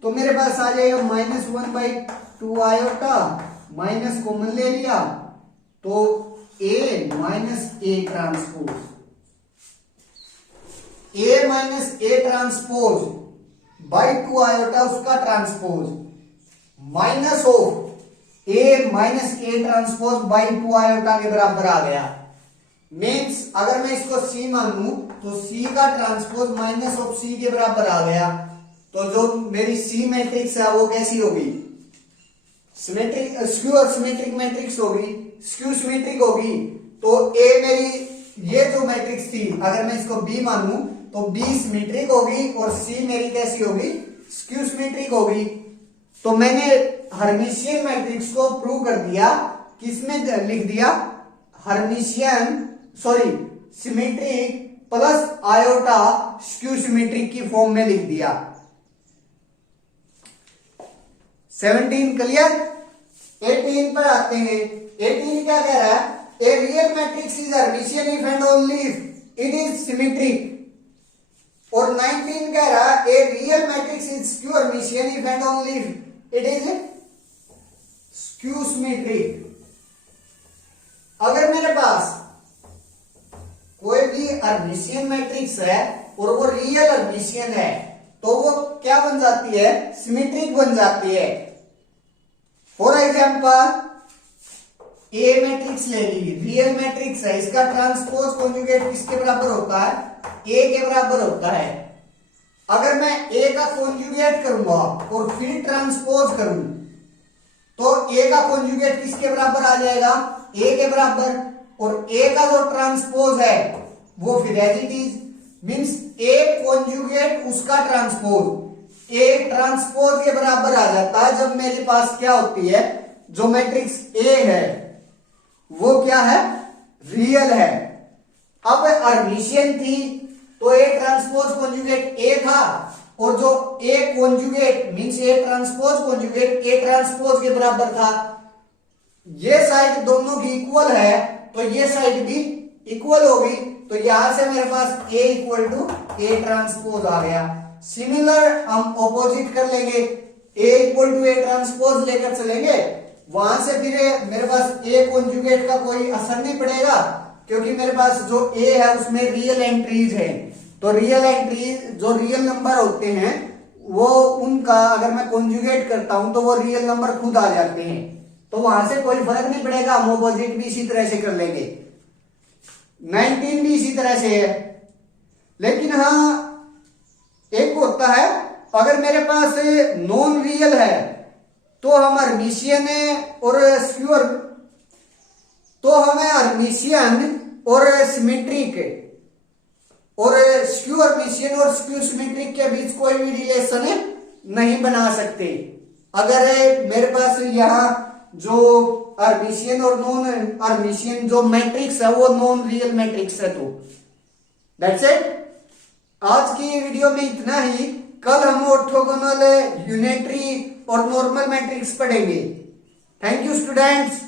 तो मेरे पास आ जाएगा -1/2 आयोटा, माइनस कॉमन ले लिया तो A minus A transpose, A minus A transpose by 2 iota उसका transpose minus of A minus A transpose by 2 iota के बराबर आ गया। मीन्स अगर मैं इसको सी मानूं तो सी का ट्रांसपोज माइनस ऑफ सी के बराबर आ गया। तो जो मेरी सी मैट्रिक्स है वो कैसी होगी, सिमेट्रिक, स्क्यू और सिमेट्रिक मैट्रिक्स होगी, स्क्यू सिमेट्रिक होगी। तो ए मेरी ये जो मैट्रिक्स थी अगर मैं इसको बी मानूं तो बी सिमेट्रिक होगी और सी मेरी कैसी होगी, स्क्यू सिमेट्रिक होगी। तो मैंने हर्मिशियन मैट्रिक्स को प्रूव कर दिया, किसमें लिख दिया, Hermitian sorry symmetric plus iota skew symmetric की फॉर्म में लिख दिया। 17 क्लियर। 18 पर आते हैं। 18 क्या कह रहा है a real matrix is Hermitian if and only if it is symmetric. और 19 कह रहा a real matrix is skew Hermitian if and only if it is skew symmetric. अगर मेरे पास कोई भी हर्मिशियन मैट्रिक्स है और वो रियल हर्मिशियन है तो वो क्या बन जाती है, सिमेट्रिक बन जाती है। फॉर एग्जाम्पल ए मैट्रिक्स ले ली, रियल मैट्रिक्स है, इसका ट्रांसपोज कॉन्जुगेट किसके बराबर होता है, ए के बराबर होता है। अगर मैं ए का कॉन्जुगेट करूंगा और फिर ट्रांसपोज करूं तो ए का कॉन्जुगेट किसके बराबर आ जाएगा, ए के बराबर। और ए का जो ट्रांसपोज है वो फिर as it is means A conjugate उसका ट्रांसपोज ए ट्रांसपोज के बराबर आ जाता है जब मेरे पास क्या होती है, जो मैट्रिक्स ए है वो क्या है, रियल है। अब हर्मिशियन थी तो ए ट्रांसपोज कॉन्जुगेट ए था और जो ए conjugate means A transpose conjugate A transpose के बराबर था। ये साइड दोनों की इक्वल है तो ये साइड भी इक्वल होगी, तो यहां से मेरे पास ए इक्वल टू ए ट्रांसपोज आ गया। सिमिलर हम ऑपोजिट कर लेंगे, ए इक्वल टू ए ट्रांसपोज लेकर चलेंगे, वहां से फिर मेरे पास ए कॉन्जुगेट का कोई असर नहीं पड़ेगा क्योंकि मेरे पास जो ए है उसमें रियल एंट्रीज है। तो रियल एंट्रीज जो रियल नंबर होते हैं वो उनका अगर मैं कॉन्जुगेट करता हूं तो वो रियल नंबर खुद आ जाते हैं, तो वहां से कोई फर्क नहीं पड़ेगा। हम ऑपोजिट भी इसी तरह से कर लेंगे, 19 भी इसी तरह से है। लेकिन हाँ एक होता है अगर मेरे पास नॉन रियल है तो हम हर्मिशियन और स्क्यू तो हमें हर्मिशियन और सिमेट्रिक और स्क्यू हर्मिशियन और स्क्यू सिमेट्रिक के बीच कोई भी रिलेशन नहीं बना सकते। अगर मेरे पास यहाँ जो हर्मिशियन और नॉन हर्मिशियन जो मैट्रिक्स है वो नॉन रियल मैट्रिक्स है। तो दैट्स इट, आज की वीडियो में इतना ही। कल हम ऑर्थोगोनल, यूनिटरी और नॉर्मल मैट्रिक्स पढ़ेंगे। Thank you students.